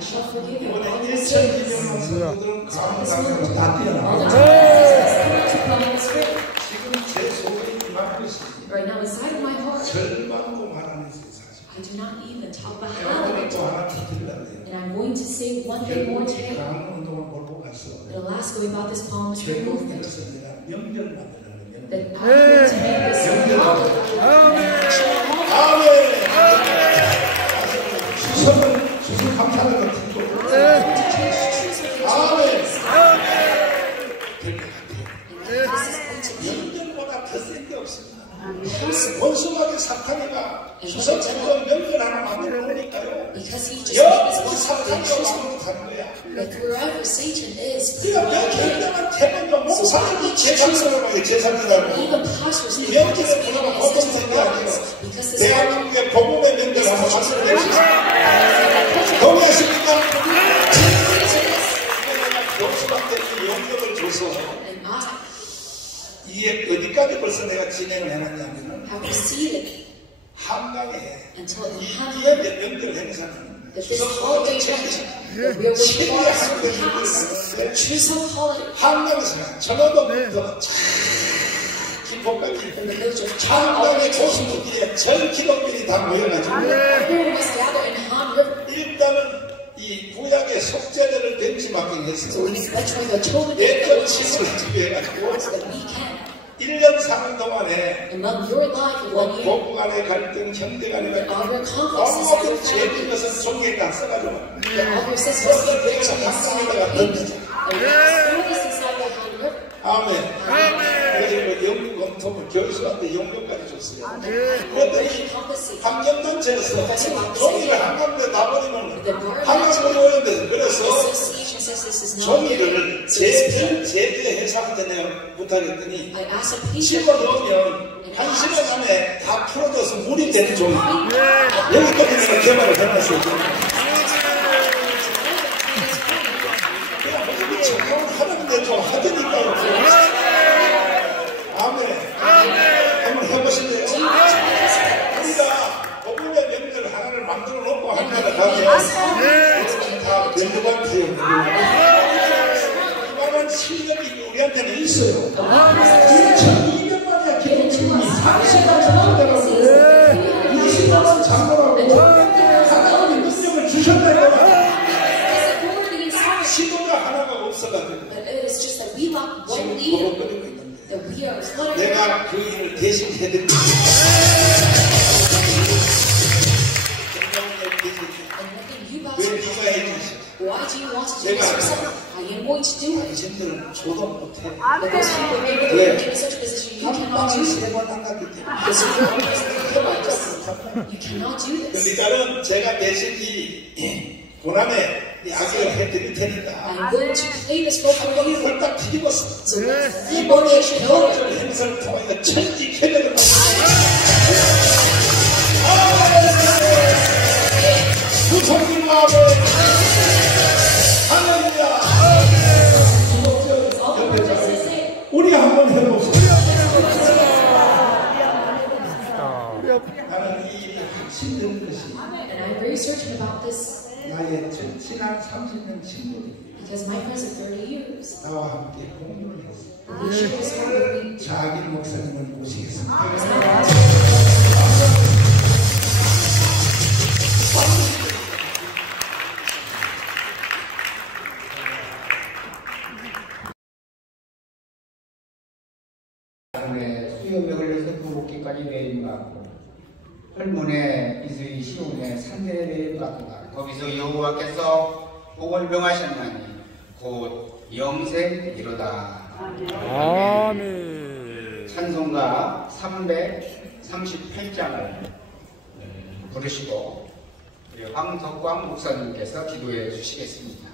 shall forgive you all 이번에 your sins. 1,200명 성도들은 감각으로 다 All the 뛰어나와. times to come in the Spirit. 지금 제 속에 임하고 있습니다. Right now, inside of my heart, 절망도 말하는 세상. I do not even talk about how 오늘 I 또 talk. 하나 더 드리려고 해요. And I'm going to say one thing more 결국 today. 강원 운동을 몰고 갔어. The last thing about this Palmistry 결국 movement, 이것은 내가 명절 만들라는 명절. that I want to make this a holiday. 아멘. 주선 감사를 드리고. 아멘. 명절보다 더 센 게 없습니다. 원수막의 사탄이가 주선 정권 명절 하나 만들어 놓으니까요. Because he just made this 여기 one 사탄이가 thing. 만들어가는 거야. Like wherever Satan is, 그러니까 명절만 되면 목사님이 제사처럼 하게 제사지라고. even pastors need to 명절에 participate 그러면 in 보통 this 생각 아니에요. because this 대한민국의 복음의 명절 한번 말씀드리겠습니다. 동의하십니까? 교수한테 이 용역을 줘서 and I 이게 어디까지 벌써 내가 진행을 해놨냐면은 have proceeded 한강에 until in 이의 heaven 명절 행사는 that this holiday function that we are required to pass, the Chuseok holiday 한강에서 전라도부터 기포까지 in the village of Chang, all the 한강의 way to Hong 조수들이 전 기독교인이 다 모여가지고 Everyone must gather in Han River. 일단은 이 구약의 속죄제를 벤치마킹 So 했어요. we benchmark the atonement 예전 침을 지배해가지고 so that we can, 1년 사는 동안에 among your life of 1 year, 부부 간의 갈등, 형제 간의 and all 갈등, your conflicts and 모든 죄진 your 것은 families, 종이에 다 써가지고 that all your sins must be written inside the paper. And we throw this inside the Han River. 아멘. 그리고 영국 검토를 교수한테 용역까지 줬어요. 그랬더니 Compensate. 환경단체에서 종이를 한강에 다 버리면 한강으로 오는데 그래서 Association says this is not 종이를 so this is 제재 회사한테 내가 부탁했더니 I asked a patient 집어 넣으면 1시간 안에 다 풀어져서 물이 되는 종이. 여기까지 내가 개발을 해놨어요. 그냥 정말 하는데 좀 하더니까요. 아멘. 한번 해보실래요? 우리가 복음의 명절 하나를 만들어 놓고 하나를 가면 다 면도관 표현. 이만한 실력이 우리한테는 있어요. 1200만이야 기독교인이 30만 장로라고 20만원 장로라고 하나님이 능력을 주셨다고. 시도가 하나가 없어가지고 It's just that we lack one 지금 leader, 버벅거리고 있는데 that we are cluttered. 내가 그 일을 대신 해드릴게요. And nothing you guys 왜 are 네가 doing. 해주시? Why do you want to do this yourself? I am going to do it. 당신들은 줘도 못해. But those people maybe they're in such a position you cannot do 한방을 it. 세번 닦았기 때문에 Because you're like this. You cannot do this. 그러니까는 제가 대신 이 고난의 이 악을 해드릴 테니까 I'm going to play this role for 한번을 you. 홀딱 뒤집었어. So let's 이번에 eliminate your 교회를 행사를 통하여 천지 개벽을 구성님 마음을 할렐루야. 우리 한번 해봅시다. 나는 이 일이 확신되는 것이 And I'm very certain about this 나의 지난 30년 친구들이 because my friends of 30 years, 나와 함께 공유를 했어. they share this heart with me. 자기 목사님을 모시겠습니다. 수요벽을 내서 두목기까지 내림받고 헐문에 이스의 시온에 산대에 내림받도다. 거기서 여호와께서 복을 명하셨나니 곧 영생이로다. 아멘. 찬송가 338장을 부르시고 우리 황덕광 목사님께서 기도해 주시겠습니다.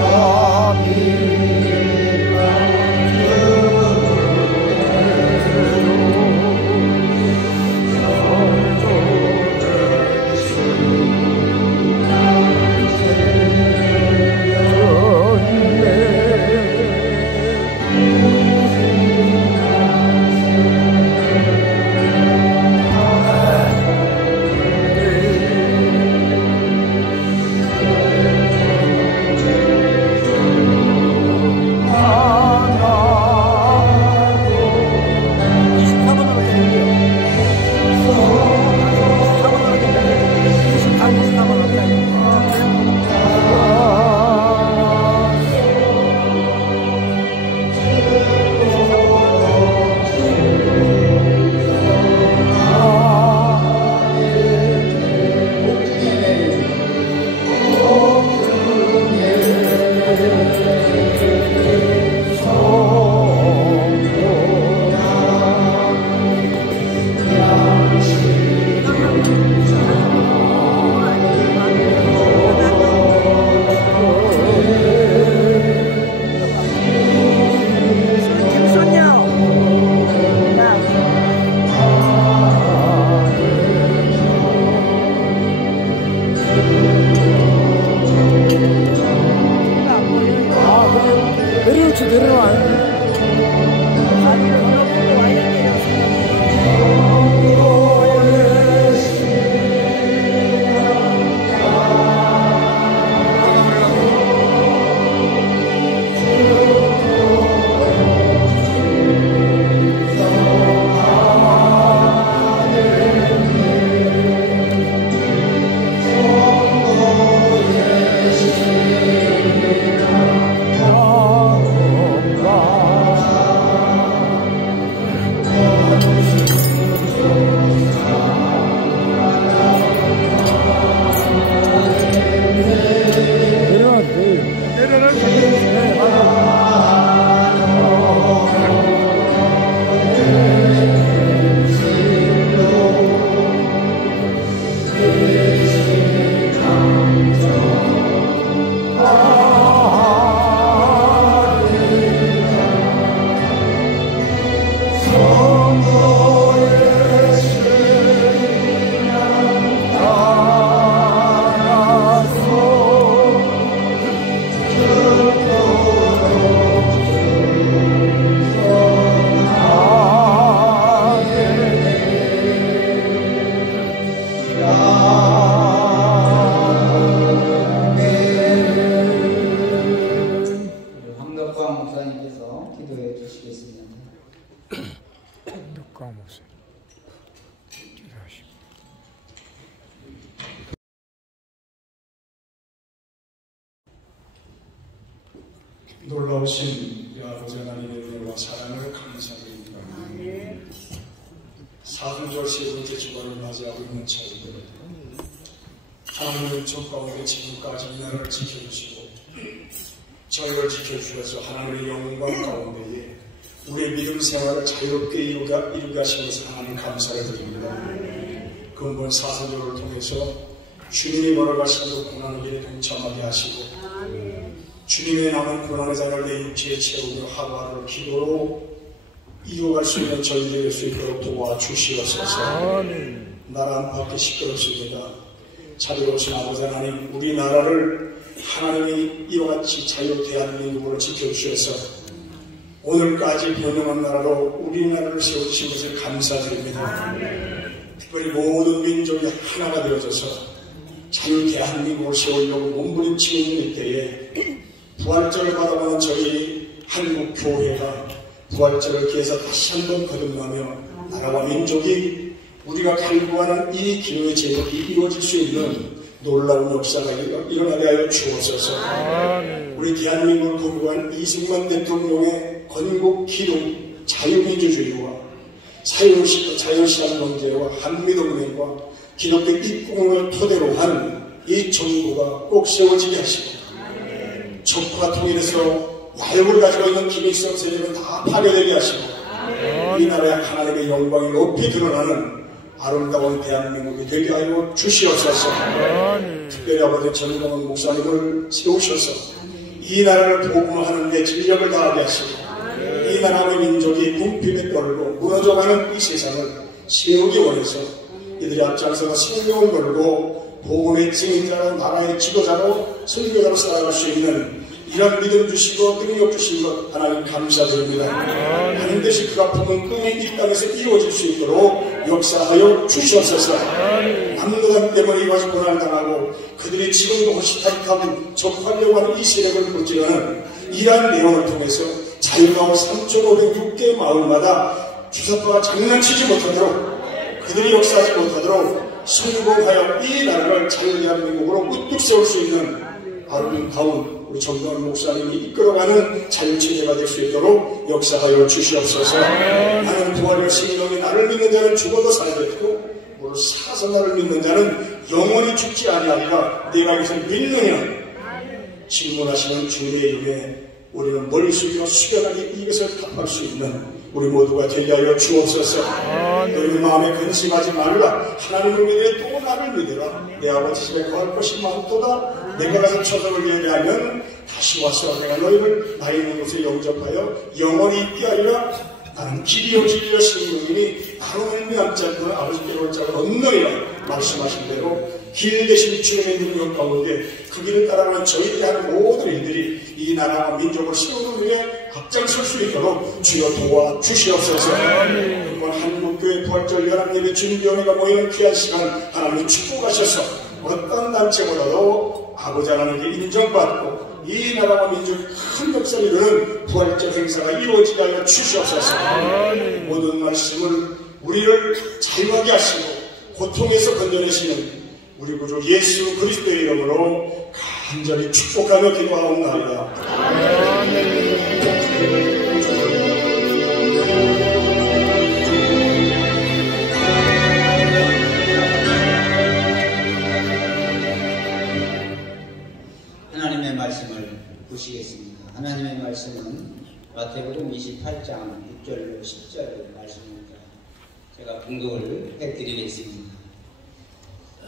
아멘. 놀라우신 아버지 하나님의 은혜와 사랑을 감사드립니다. 사순절 세 번째 주간을 맞이하고 있는 저희들, 하나님의 첫 가운데 지금까지 이 나라를 지켜주시고 저희를 지켜주셔서 하나님의 영광 가운데에 우리의 믿음 생활을 자유롭게 이루게 하신 것을 하나님 감사를 드립니다. 근본 사순절을 통해서 주님이 걸어가신 고난의 길에 동참하게 하시고 주님의 남은 고난의 잔을 내 육체에 채우며 하루하루를 기도로 이루어갈 수 있는 저희들이 될 수 있도록 도와주시옵소서. 나라 밖에 시끄럽습니다. 자비로우신 아버지 하나님, 우리나라를 하나님이 이와 같이 자유 대한민국으로 지켜주셔서 오늘까지 번영한 나라로 우리나라를 세워주신 것을 감사드립니다. 특별히 모든 민족이 하나가 되어져서 자유 대한민국을 세우려고 몸부림치고 있는 이때에 부활절을 받아보는 저희 한국 교회가 부활절을 기해서 다시 한번 거듭나며 나라와 민족이 우리가 갈구하는 이 기능의 제목이 이루어질 수 있는 놀라운 역사가 일어나게 하여 주옵소서. 우리 대한민국을 거부한 이승만 대통령의 건국 기둥 자유민주주의와 자유시장 경제와 한미동맹과 기독교 입국을 토대로 한 이 정부가 꼭 세워지게 하시고 적과 통일해서 야욕을 가지고 있는 김일성 세력은 다 파괴되게 하시고 이 나라의 하나님의 영광이 높이 드러나는 아름다운 대한민국이 되게 하여 주시옵소서. 특별히 아버지 전광훈 목사님을 세우셔서 이 나라를 복음하는 데 진력을 다하게 하시고 이 나라의 민족이 궁핍에 떨고 무너져가는 이 세상을 세우기 원해서 이들이 앞장서서 생명을 걸고 복음의 증인자로 나라의 지도자로 선교자로 살아갈 수 있는 이런 믿음 주시고 능력 주신 것 하나님 감사드립니다. 하나님 대신 그 아픔은 끈이 이 땅에서 이루어질 수 있도록 역사하여 주시옵소서. 남노당 때문에 이와서 고난을 당하고 그들이 지금도 호시탐탐 접하려고 하는 이 세력을 무찌르는 이러한 내용을 통해서 자유나온 3,506개의 마을마다 주사파가 장난치지 못하도록 그들이 역사하지 못하도록 성공하여 이 나라를 자유대한민국으로 우뚝 세울 수 있는 아름다운 우리 정광훈 목사님이 이끌어가는 자유체제가 될 수 있도록 역사하여 주시옵소서. 나는 부활의 생명이 나를 믿는 자는 죽어도 살겠고 오늘 살아서 나를 믿는 자는 영원히 죽지 아니하리라. 내가 이것을 믿느냐. 질문하시는 주님의 이름에 우리는 머리 숙여 수련하게 이것을 답할 수 있는 우리 모두가 되게 하여 주옵소서. 너희 마음에 근심하지 말라. 하나님을 믿으래 또 나를 믿으라. 내 아버지 집에 거할 것이 많도다. 내가 가서 초석을 예배하면 다시 와서 내가 너희를 나 있는 곳에 영접하여 영원히 있게 하리라. 나는 길이요 진리요 생명이니 나로 말미암지 않고는 아버지께로 올 자가 없느니라. 말씀하신 대로 길 대신 주님의 능력 가운데 그 길을 따라가는 저희들이 하는 모든 일들이 이 나라와 민족을 세우는 일에 앞장설 수 있도록 주여 도와주시옵소서. 이번 한국교회 부활절 연합예배 준비위원회가 모이는 귀한 시간 하나님 축복하셔서 어떤 단체보다도 아버지 하나님께 인정받고 이 나라와 민족의 큰 역사를 이루는 부활절 행사가 이루어지게 하여 주시옵소서. 모든 말씀을 우리를 자유하게 하시고 고통에서 건져내시는 우리 구주 예수 그리스도의 이름으로 간절히 축복하며 기도하옵나이다. 하나님의 말씀을 보시겠습니다. 하나님의 말씀은 마태복음 28장 6절로 10절 말씀입니다. 제가 봉독을 해드리겠습니다.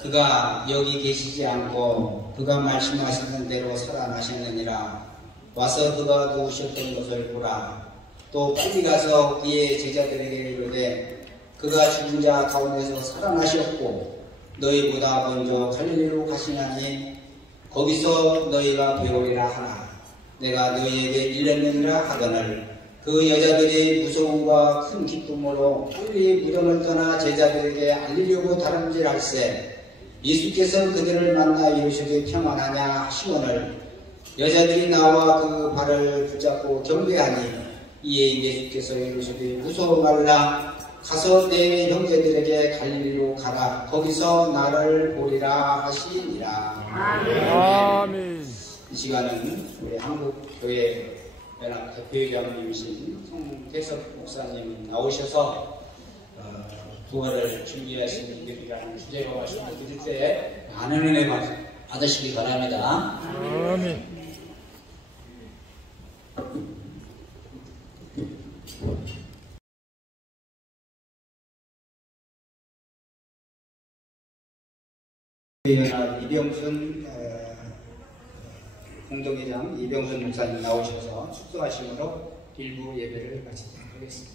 그가 여기 계시지 않고 그가 말씀하시는 대로 살아나셨느니라. 와서 그가 누우셨던 것을 보라. 또 빨리 가서 그의 제자들에게 이르되 그가 죽은 자 가운데서 살아나셨고 너희보다 먼저 갈릴리로 가시나니 거기서 너희가 배우리라 하나 내가 너희에게 일렀느니라 하거늘 그 여자들이 무서움과 큰 기쁨으로 빨리 무덤을 떠나 제자들에게 알리려고 다름질할세 예수께서 그들을 만나 이르시되 평안하냐 하시거늘 여자들이 나와 그 발을 붙잡고 경배하니 이에 예수께서 이르시되 무서워 말라 가서 내 형제들에게 갈릴리로 가라 거기서 나를 보리라 하시니라. 아멘. 이 시간은 우리 한국교회 연합 대표회장님이신 송대석 목사님 나오셔서 부활을 준비하신 이들이라는 주제로 말씀을 드릴 때 많은 은혜 받으시기 바랍니다. 아멘. 연합 이병순 공동회장 이병순 목사님 나오셔서 축도하심으로 일부 예배를 마치도록 하겠습니다.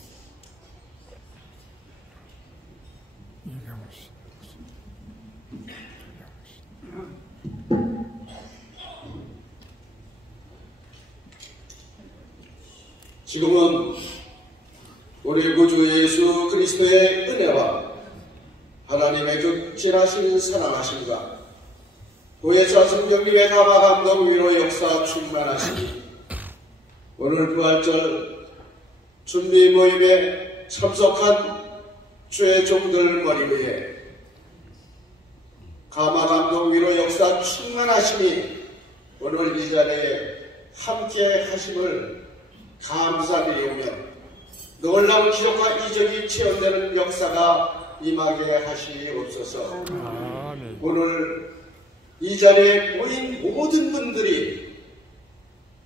지금은 우리 구주 예수 그리스도의 은혜와 하나님의 극진하신 사랑하심과 도예천 성경님의 감화 감동 위로 역사 충만하시니 오늘 부활절 준비 모임에 참석한 주의 종들 머리 위에 감화 감동 위로 역사 충만하시니 오늘 이 자리에 함께 하심을 감사드리오며 놀라운 기적과 이적이 체험되는 역사가 임하게 하시옵소서. 오늘 이 자리에 모인 모든 분들이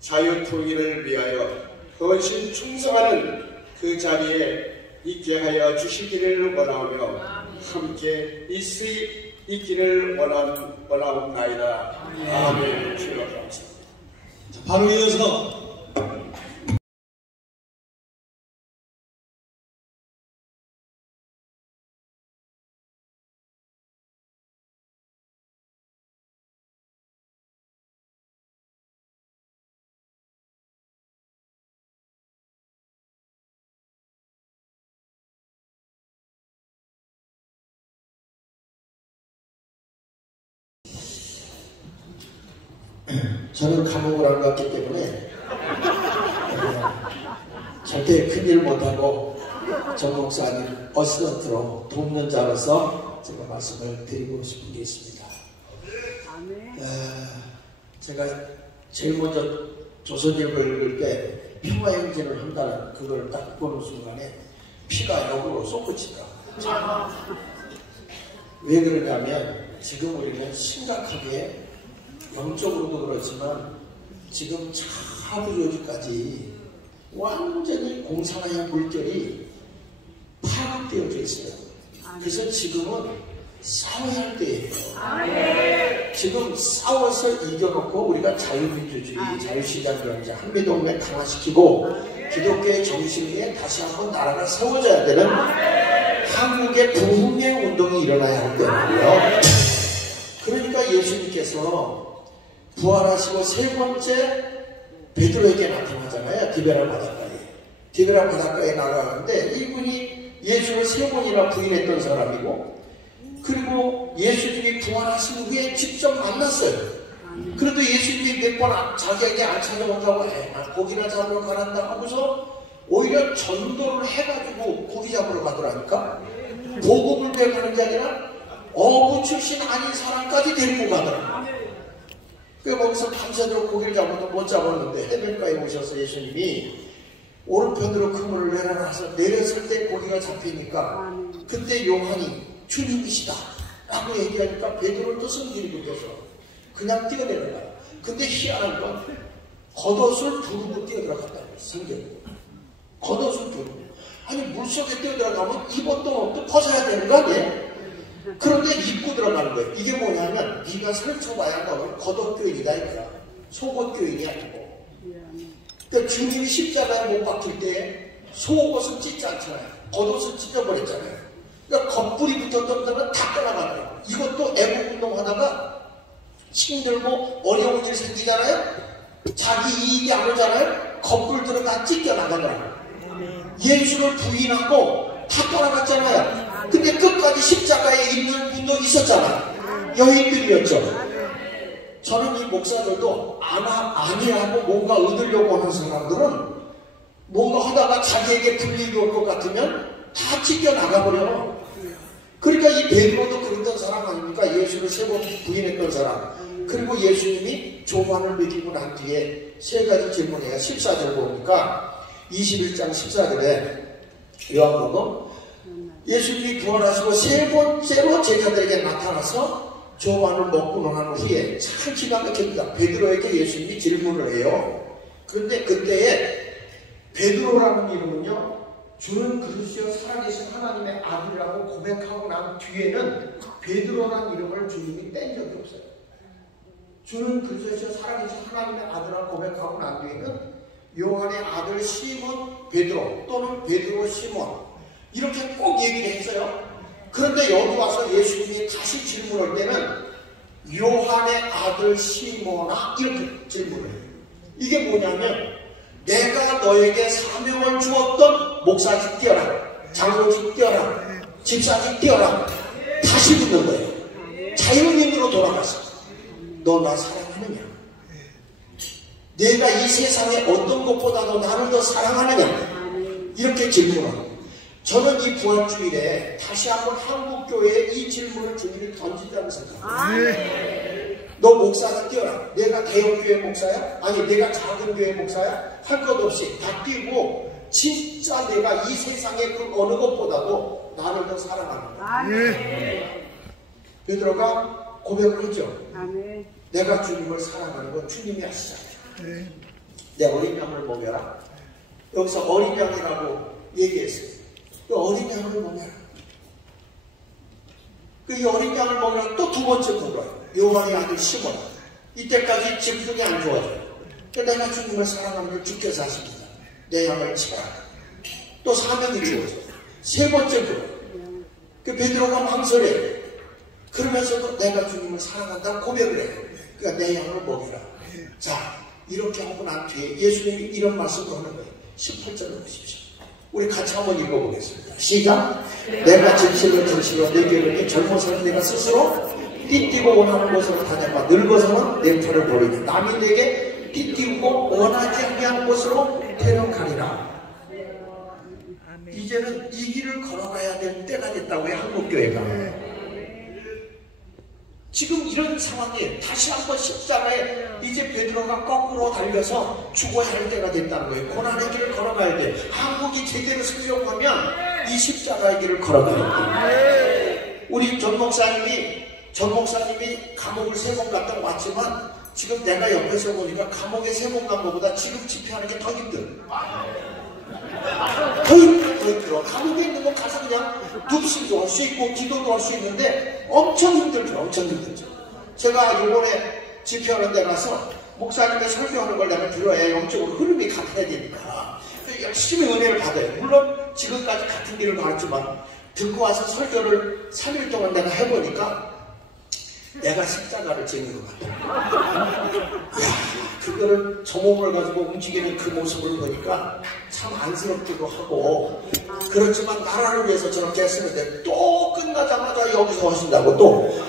자유통일을 위하여 헌신 충성하는 그 자리에 있게 하여 주시기를 원하오며 함께 있기를 원하옵나이다. 아멘. 주여 감사합니다. 바로 이어서 저는 감옥을 안 갔기 때문에 절대 큰일 못하고 정 목사님 어시스턴트로 돕는 자로서 제가 말씀을 드리고 싶은 게 있습니다. 제가 제일 먼저 조선일보를 읽을 때 평화행진을 한다는 그걸 딱 보는 순간에 피가 역으로 솟구치더라. 왜 그러냐면 지금 우리는 심각하게 영적으로도 그렇지만 지금 차부조지까지 완전히 공산화의 물결이 파악되어져 있어요. 그래서 지금은 싸워야 할 때예요. 지금 싸워서 이겨놓고 우리가 자유민주주의, 자유시장을 이제 한미동맹 강화시키고 기독교의 정신 위에 다시 한번 나라가 세워져야 되는 한국의 부흥의 운동이 일어나야 할 때고요. 예수님께서 부활하시고 세 번째 베드로에게 나타나잖아요. 디베라 바닷가에. 디베라 바닷가에 나가는데 이분이 예수를 세 번이나 부인했던 사람이고, 그리고 예수님이 부활하신 후에 직접 만났어요. 그래도 예수님이 몇 번 자기에게 안 찾아온다고 고기나 잡으러 가란다 하고서 오히려 전도를 해가지고 고기 잡으러 가더라니까. 복음을 배우는 게 아니라 어부 출신 아닌 사람까지 데리고 가더라. 그 거기서 밤새도록 고기를 잡아도 못 잡았는데 해변가에 오셔서 예수님이 오른편으로 그물을 내려놔서 내렸을 때 고기가 잡히니까 그때 요한이 주님이시다 라고 얘기하니까 베드로를 또 성질이 급해서 그냥 뛰어내는 거야. 근데 희한한 건 겉옷을 두르고 뛰어들어갔다는 거야. 성경이 겉옷을 두르고. 아니 물속에 뛰어들어가면 입었던 옷도 벗어야 되는 거 아니에요? 그런데 입고 들어가는 거예요. 이게 뭐냐면 네가 설쳐봐야 너는 겉옷교인이다 이거야. 속옷교인이 아니고. 그러니까 주님이 십자가에 못 박힐 때 속옷은 찢지 않잖아요. 겉옷은 찢어버렸잖아요. 그러니까 겉불이 붙었던 데는 다 떠나가요. 이것도 애국운동 하다가 힘들고 어려운 일 생기잖아요. 자기 이익이 안 오잖아요. 겉불들은 다 찢겨나가더라고요. 예수를 부인하고 다 떠나갔잖아요. 근데 끝까지 십자가에 있는 분도 있었잖아요. 여인들이었죠. 저는 이 목사들도 아니라고 뭔가 얻으려고 하는 사람들은 뭔가 하다가 자기에게 불리익이 올 것 같으면 다 찢겨나가버려. 그러니까 이 베드로도 그랬던 사람 아닙니까? 예수를 세 번 부인했던 사람. 그리고 예수님이 조반을 먹이고 난 뒤에 세 가지 질문해요. 14절 보니까 21장 14절에 요한복음 예수님이 부활하시고 세 번째로 제자들에게 나타나서 조반을 먹고 난 후에 참 기가 막힙니다. 베드로에게 예수님이 질문을 해요. 그런데 그때에 베드로라는 이름은요, 주는 그리스도 살아계신 하나님의 아들이라고 고백하고 난 뒤에는 베드로라는 이름을 주님이 뗀 적이 없어요. 주는 그리스도 살아계신 하나님의 아들이라고 고백하고 난 뒤에는 요한의 아들 시몬 베드로 또는 베드로 시몬 이렇게 꼭 얘기를 했어요. 그런데 여기 와서 예수님이 다시 질문할 때는 요한의 아들 시몬아 이렇게 질문을 해요. 이게 뭐냐면 내가 너에게 사명을 주었던 목사직 뛰어라, 장로직 뛰어라, 집사직 뛰어라 다시 묻는 거예요. 자연인으로 돌아가서 너 나 사랑하느냐? 내가 이 세상에 어떤 것보다도 나를 더 사랑하느냐? 이렇게 질문하고 저는 이 부활주일에 다시 한번 한국교회에 이 질문을 주님이 던진다고 생각합니다. 너 목사가 뛰어라. 내가 대형교회 목사야? 아니 내가 작은 교회 목사야? 할 것 없이 다 뛰고 진짜 내가 이 세상의 그 어느 것보다도 나를 더 사랑한다. 베드로가 고백을 하죠. 내가 주님을 사랑하는 건 주님이 아시잖아요. 내 어린 양을 먹여라. 여기서 어린 양이라고 얘기했어요. 그 어린 양을 먹여라. 그 어린 양을 먹여라. 또 두 번째 물어요. 요한의 아들 시몬. 이때까지 집중이 안 좋아져요. 내가 주님을 사랑하는 걸 주께서 하십니다. 내 양을 치라. 또 사명이 주어져요. 세 번째 물어요. 그 베드로가 망설여요. 그러면서도 내가 주님을 사랑한다고 고백을 해요. 그러니까 내 양을 먹여라. 자, 이렇게 하고 난 뒤에 예수님이 이런 말씀을 하는 거예요. 18절을 보십시오. 우리 같이 한번 읽어보겠습니다. 시작. 내가 진실로 내게 젊어서는 내가 스스로 띠띠고 원하는 곳으로 다녀봐. 늙어서는 내 편을 버리니 남이 내게 띠띠고 원하지 아니하는 곳으로 데려가리라. 이제는 이 길을 걸어가야 될 때가 됐다고요. 한국교회가. 지금 이런 상황에 다시 한번 십자가에 이제 베드로가 거꾸로 달려서 죽어야 할 때가 됐다는 거예요. 고난의 길을 걸어가야 돼. 한국이 제대로 쓰려고 하면 이 십자가의 길을 걸어가야 돼. 우리 전 목사님이 감옥을 3번 갔다 왔지만 지금 내가 옆에서 보니까 감옥에 3번 간 것보다 지금 집회하는 게 더 힘들어. 더 힘들어. 감옥에 있는 거 가서 그냥 눕심도 할 수 있고 기도도 할 수 있는데 엄청 힘들죠. 엄청 힘들죠. 제가 이번에 집회하는 데 가서 목사님의 설교하는 걸 내가 들어야 영적으로 흐름이 같아야 되니까 열심히 은혜를 받아요. 물론 지금까지 같은 길을 가았지만 듣고 와서 설교를 3일 동안 내가 해보니까 내가 십자가를 지는 것 같아. 그거를 저 몸을 가지고 움직이는 그 모습을 보니까 참 안쓰럽기도 하고, 그렇지만 나라를 위해서 저렇게 했었는데 또 끝나자마자 여기서 하신다고 또.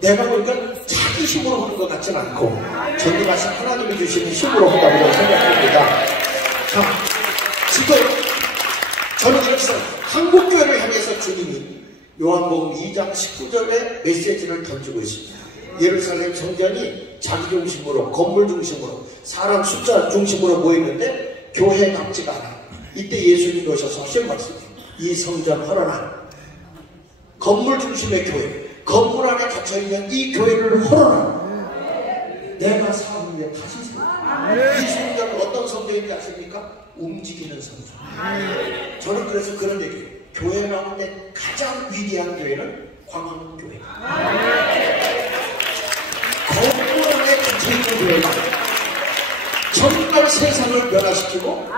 내가 보니까 자기 힘으로 하는 것 같진 않고 전능하신 하나님이 주시는 힘으로 한다고 생각합니다. 자, 지금 저는 이렇게 한국교회를 향해서 주님이 요한복음 2장 19절에 메시지를 던지고 있습니다. 예루살렘 성전이 자기 중심으로, 건물 중심으로, 사람 숫자 중심으로 모이는데 교회답지가 않아. 이때 예수님이 오셔서 하신 말씀이에요. 이 성전 헐어라. 건물 중심의 교회, 건물 안에 갇혀있는 이 교회를 헐어라. 내가 사람 위에 다시 세워. 이 성전은 어떤 성전인지 아십니까? 움직이는 성전. 저는 그래서 그런 얘기예요. 교회 가운데 가장 위대한 교회는 광화문교회. 건물 안에 갇혀있는 교회가 정말 세상을 변화시키고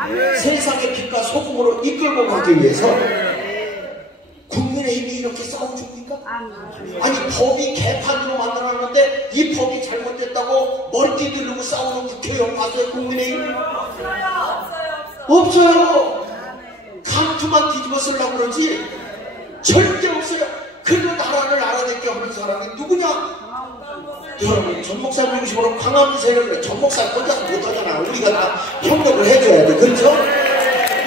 세상의 빛과 소금으로 이끌고 가기 위해서 국민의힘이 이렇게 싸워줍니까? 아니, 법이 개판으로 만들어놨는데 이 법이 잘못됐다고 머리띠 들고 싸우는 국회의원 봤어요? 국민의힘? 없어요. 감투만 뒤집어 쓰려고 그러지 절대 없어요. 그 나라를 알아내게 하는 사람이 누구냐? 여러분, 전 목사 중심으로 광화문 세력을 그래. 전 목사 혼자서 못하잖아. 우리가 다 협력을 해줘야 돼. 그렇죠?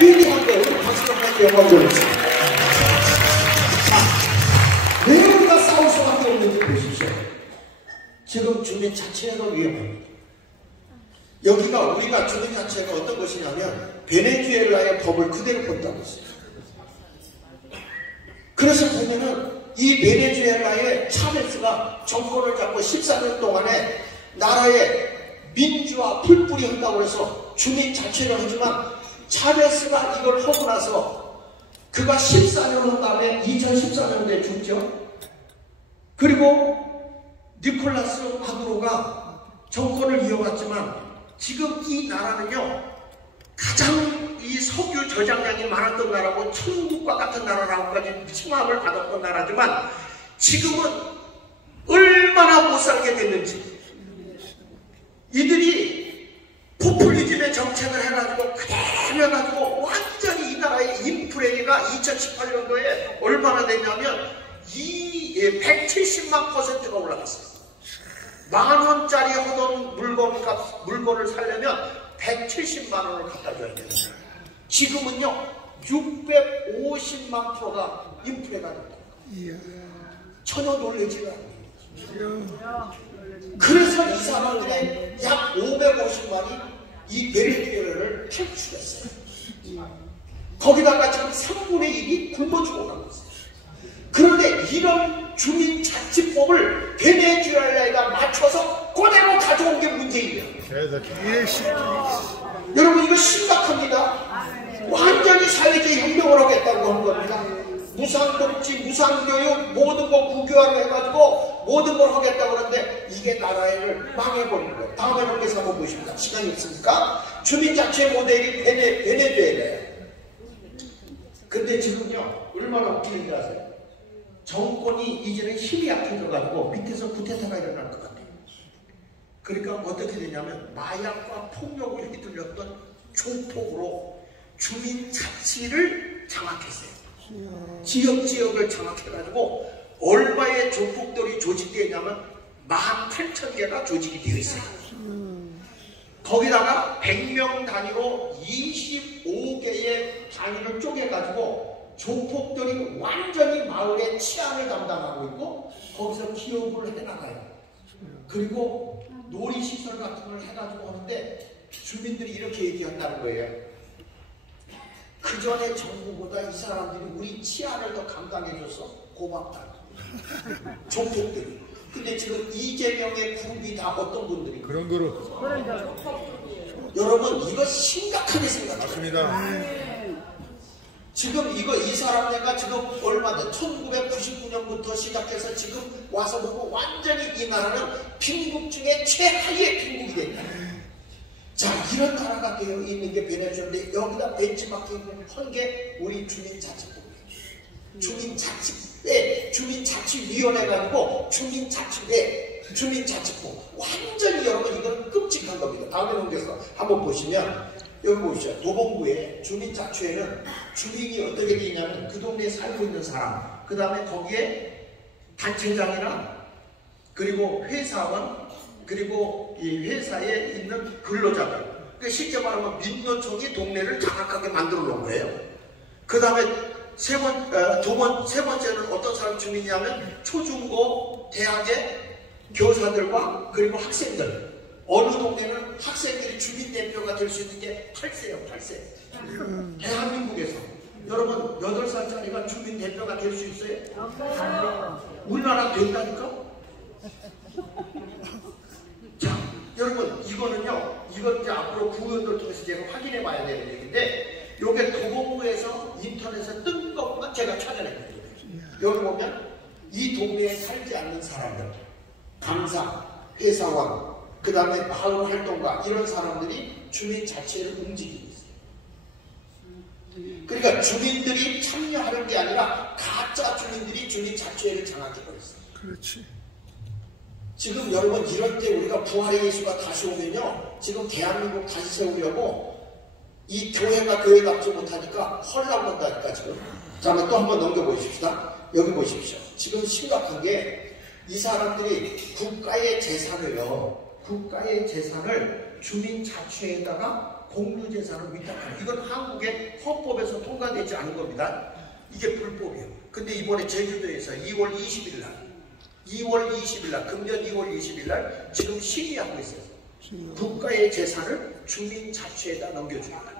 위대한 거예요. 우리 박수로 함께 영광 돌리죠. 왜 우리가 싸울 수밖에 없는지 보십시오. 지금 주민 자체가 위험합니다. 여기가 우리가 주민 자체가 어떤 것이냐면 베네수엘라의 법을 그대로 본다고 했어요. 그래서 보면은 이 베네수엘라의 차베스가 정권을 잡고 14년 동안에 나라에 민주화 풀뿌리 한다고 해서 주민 자체를 하지만 차베스가 이걸 하고 나서 그가 14년 한 다음에 2014년도에 죽죠. 그리고 니콜라스 마두로가 정권을 이어갔지만 지금 이 나라는요, 가장 이 석유 저장량이 많았던 나라고 천국과 같은 나라라고까지 칭함을 받았던 나라지만 지금은 얼마나 못 살게 됐는지, 이들이 포퓰리즘의 정책을 해가지고 그대로 해가지고 완전히 이 나라의 인플레이가 2018년도에 얼마나 됐냐면 170만%가 올라갔어요. 10,000원짜리 하던 물건을 사려면 170만 원을 갖다 줘야 돼요. 지금은요 650만%가 인플레가 됩니다. 전혀 놀라지가 않아요. 그래서 이 사람들의 약 550만이 이 베네수엘라를 탈출했어요. 거기다가 지금 3분의 1이 굶어 죽어가고 있어요. 그런데 이런 주민자치법을 베네수엘라에다 맞춰서 그대로 가져온 게 문제예요. 여러분, 이거 심각합니다. 완전히 사회적 혁명을 하겠다고 한 겁니다. 무상복지, 무상교육, 모든 거 국유화를 해가지고 모든 걸 하겠다고 하는데 이게 나라를 망해버리는 거예요. 다음에 한번 한번 보십니다. 시간이 없으니까. 주민자치 모델이 베네수엘라예요. 근데 지금요 얼마나 웃기는지 아세요? 정권이 이제는 힘이 약해져가지고 밑에서 쿠데타가 일어날 것 같아요. 그러니까 어떻게 되냐면 마약과 폭력을 휘둘렸던 조폭으로 주민 자치를 장악했어요. 지역을 장악해가지고 얼마의 조폭들이 조직되어 있냐면 18,000개가 조직이 되어 있어요. 거기다가 100명 단위로 25개의 단위를 쪼개가지고 조폭들이 완전히 마을의 치안을 담당하고 있고 거기서 기업을 해나가요. 그리고 놀이시설 같은 걸 해가지고 하는데 주민들이 이렇게 얘기한다는 거예요. 그 전에 정부보다 이 사람들이 우리 치안을 더 감당해줘서 고맙다. 조폭들이. 근데 지금 이재명의 그룹이 다 어떤 분들이 그런 그룹. 여러분, 이거 심각하게 생각합니다. 지금 이 사람네가 지금 얼마 전 1999년부터 시작해서 지금 와서 보고 완전히 이 나라는 빈국 중에 최하위의 빈국이 됐다. 자, 이런 나라가 되어 있는 게 베네수엘인데 여기다 벤치마킹을 한 게 우리 주민자치법이에요. 주민자치회, 주민자치위원회가 아니고 주민자치회, 주민자치부. 완전히 여러분 이건 끔찍한 겁니다. 다음에 넘겨서 한번 보시면 여기 보시죠. 도봉구의 주민자치회는 주민이 어떻게 되어 있냐면 그 동네에 살고 있는 사람, 그 다음에 거기에 단체장이나 그리고 회사원, 그리고 이 회사에 있는 근로자들. 그러니까 실제 말하면 민노총이 동네를 장악하게 만들어 놓은 거예요. 그 다음에 세 번째는 어떤 사람 주민이냐면 초중고 대학의 교사들과 그리고 학생들. 어느 동네는 학생들이 주민대표가 될 수 있는 게 8세예요, 8세. 대한민국에서. 여러분, 8살짜리가 주민대표가 될 수 있어요? 우리나라 된다니까? 자, 여러분, 이거는요, 이건 이제 앞으로 구의원들 통해서 제가 확인해 봐야 되는 얘기인데, 요게 도봉구에서 인터넷에 뜬 것만 제가 찾아낸 거예요. 여기 보면, 이 동네에 살지 않는 사람들, 강사, 회사원, 그 다음에 마을 활동가, 이런 사람들이 주민자치회를 움직이고 있어요. 그러니까 주민들이 참여하는 게 아니라 가짜 주민들이 주민자치회를 장악해버렸어요. 그렇지. 지금 여러분 이럴 때 우리가 부활의 예수가 다시 오면요, 지금 대한민국 다시 세우려고 이 교회가 교회답지 못하니까 헐라본다니까 지금. 자, 한번 또 한번 넘겨보십시다. 여기 보십시오. 지금 심각한 게 이 사람들이 국가의 재산을 주민자치회에다가 공유재산을 위탁하는, 이건 한국의 헌법에서 통과되지 않은 겁니다. 이게 불법이에요. 근데 이번에 제주도에서 2월 20일 날, 금년 2월 20일 날 지금 심의하고 있어요. 국가의 재산을 주민자치회에다 넘겨줍니다.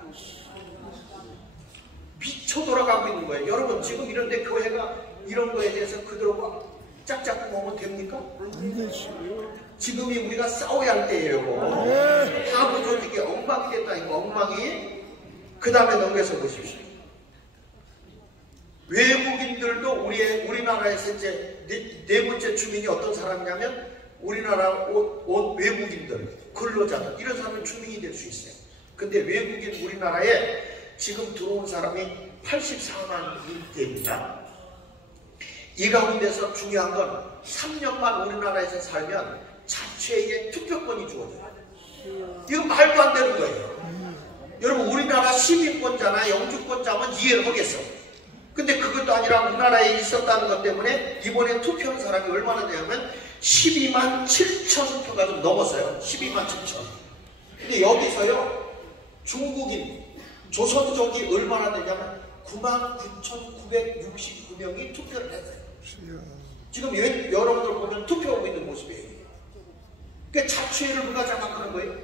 미쳐 돌아가고 있는 거예요. 여러분, 지금 이런데 교회가 이런 거에 대해서 그들과 짝짝 먹으면 됩니까? 지금이 우리가 싸워야 할 때예요. 하부 조직이 엉망이 됐다니까, 엉망이. 그 다음에 넘겨서 보십시오. 외국인들도 우리나라에서 이제 네 번째 주민이 어떤 사람이냐면 우리나라 외국인들, 근로자들, 이런 사람은 주민이 될 수 있어요. 근데 외국인 우리나라에 지금 들어온 사람이 84만 대입니다. 이 가운데서 중요한 건 3년만 우리나라에서 살면 자치회에 투표권이 주어져요. 이거 말도 안 되는 거예요. 여러분, 우리나라 시민권자나 영주권자면 이해를 하겠어. 근데 그것도 아니라 우리나라에 있었다는 것 때문에 이번에 투표한 사람이 얼마나 되냐면 12만 7천 표가 좀 넘었어요. 12만 7천. 근데 여기서요, 중국인, 조선족이 얼마나 되냐면 99,969명이 투표를 했어요. 지금 여러분들 보면 투표하고 있는 모습이에요. 그러니까 자치회를 누가 장악하는 거예요?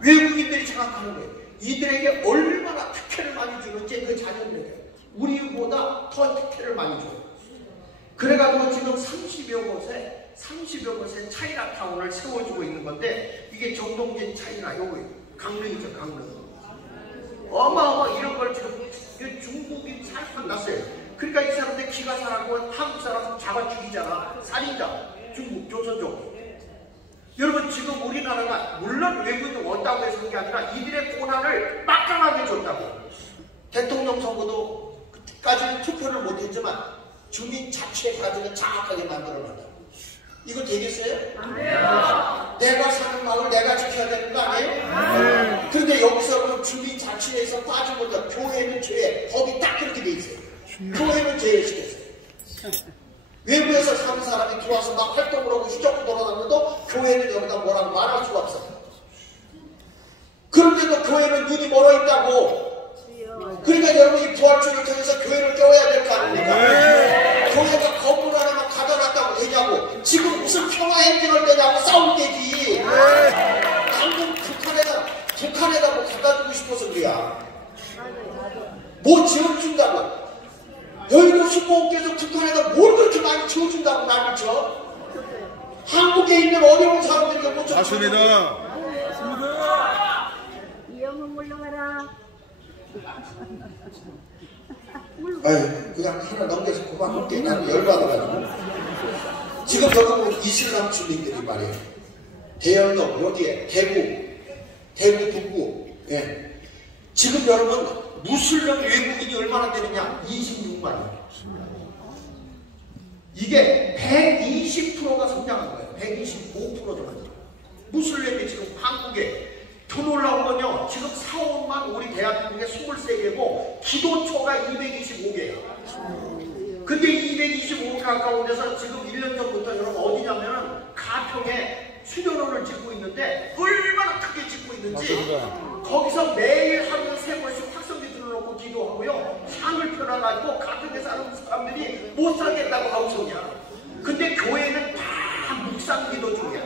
외국인들이 장악하는 거예요. 이들에게 얼마나 특혜를 많이 주는지 그 자녀들에게 우리보다 더 특혜를 많이 줘요. 그래가지고 지금 30여 곳에 차이나타운을 세워주고 있는 건데, 이게 정동진 차이나, 요거 강릉이죠, 강릉. 어마어마 이런 걸 지금 중국인 살판 났어요. 그러니까 이 사람들 기가 살아고 한국 사람 잡아 죽이잖아. 살인자, 중국, 조선족. 여러분, 지금 우리나라가 물론 외국인도 원다고 해서 그런 게 아니라 이들의 고난을 막강하게 줬다고. 대통령 선거도 그때까지는 투표를 못했지만 주민자치회 가지고 장악하게 만들어놨다. 이거 되겠어요? 내가 사는 마을 내가 지켜야 되는 거 아니에요? 그런데 여기서 그럼 주민자치회에서 빠지고자 교회는 죄, 법이 딱 그렇게 돼 있어요. 교회는 제외시켰어요. 외부에서 사는 사람이 들어와서 막 활동을 하고 휘젓고 돌아다녀도 교회는 여기다 뭐라고 말할 수가 없어요. 그런데도 교회는 눈이 멀어 있다고. 그러니까 여러분, 이 부활주의를 통해서 교회를 깨워야 될 거 아닙니까? 교회가 건물 하나만 가둬놨다고 되냐고. 지금 무슨 평화행진을 되냐고. 싸울 때지. 방금 북한에다 뭐 갖다 주고 싶어서 그래야. 뭐 지어준다고. 여의도 수보원께서 북한에다 뭘 그렇게 많이 지어준다고 말을 쳐? 한국에 있는 어려운 사람들에게 못 줘. 맞습니다. 이영은 물러가라. 아유, 그냥 하나 넘겨서 그만할게. 나는 열받아가지고. 지금 여러분, 이슬람 주민들이 말이에요. 대연동, 여기에 대구 북구. 예. 지금 여러분, 무슬림 외국인이 얼마나 되느냐? 26만이에요. 이게 120%가 성장한 거예요. 125% 정도. 무슬림이 지금 한국에 더 놀라운 건요. 지금 사원만 우리 대한민국에 23개고 기도처가 225개예요. 근데 225개 가까운 데서 지금 1년 전부터 여러분 어디냐면은 가평에 수련원을 짓고 있는데 얼마나 크게 짓고 있는지 거기서 매일 하루에 3번씩 확성기 들어놓고 기도하고요. 상을 펴놔가지고 가평에 사는 사람들이 못 살겠다고 하우성이야. 근데 교회는 다 묵상 기도 중이야.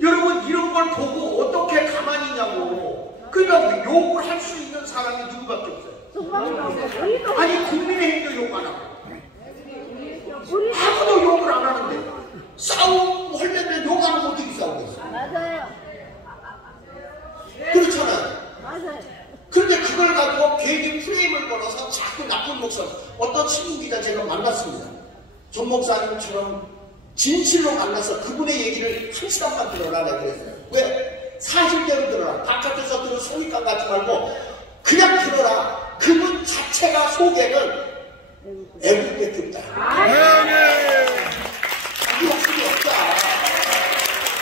여러분 이런 걸 보고 어떻게 가만히 있냐고. 그러니까 욕을 할 수 있는 사람이 누구밖에 없어요. 아니 국민의힘도 욕 안 하고 아무도 욕을 안 하는데 싸움 하려면 욕 안 하고 어떻게 싸우겠어? 맞아요. 그렇잖아요. 맞아요. 그런데 그걸 가지고 괜히 프레임을 걸어서 자꾸 나쁜 목사, 어떤 친구 기자 제가 만났습니다. 전 목사님처럼 진실로 만나서 그분의 얘기를 1시간만 들어라 내가 그랬어요. 왜? 사실대로 들어라. 바깥에서 들은 소리감 같지 말고 그냥 들어라. 그분 자체가 속에는 애국밖에 없다. 자기 목숨이 없다.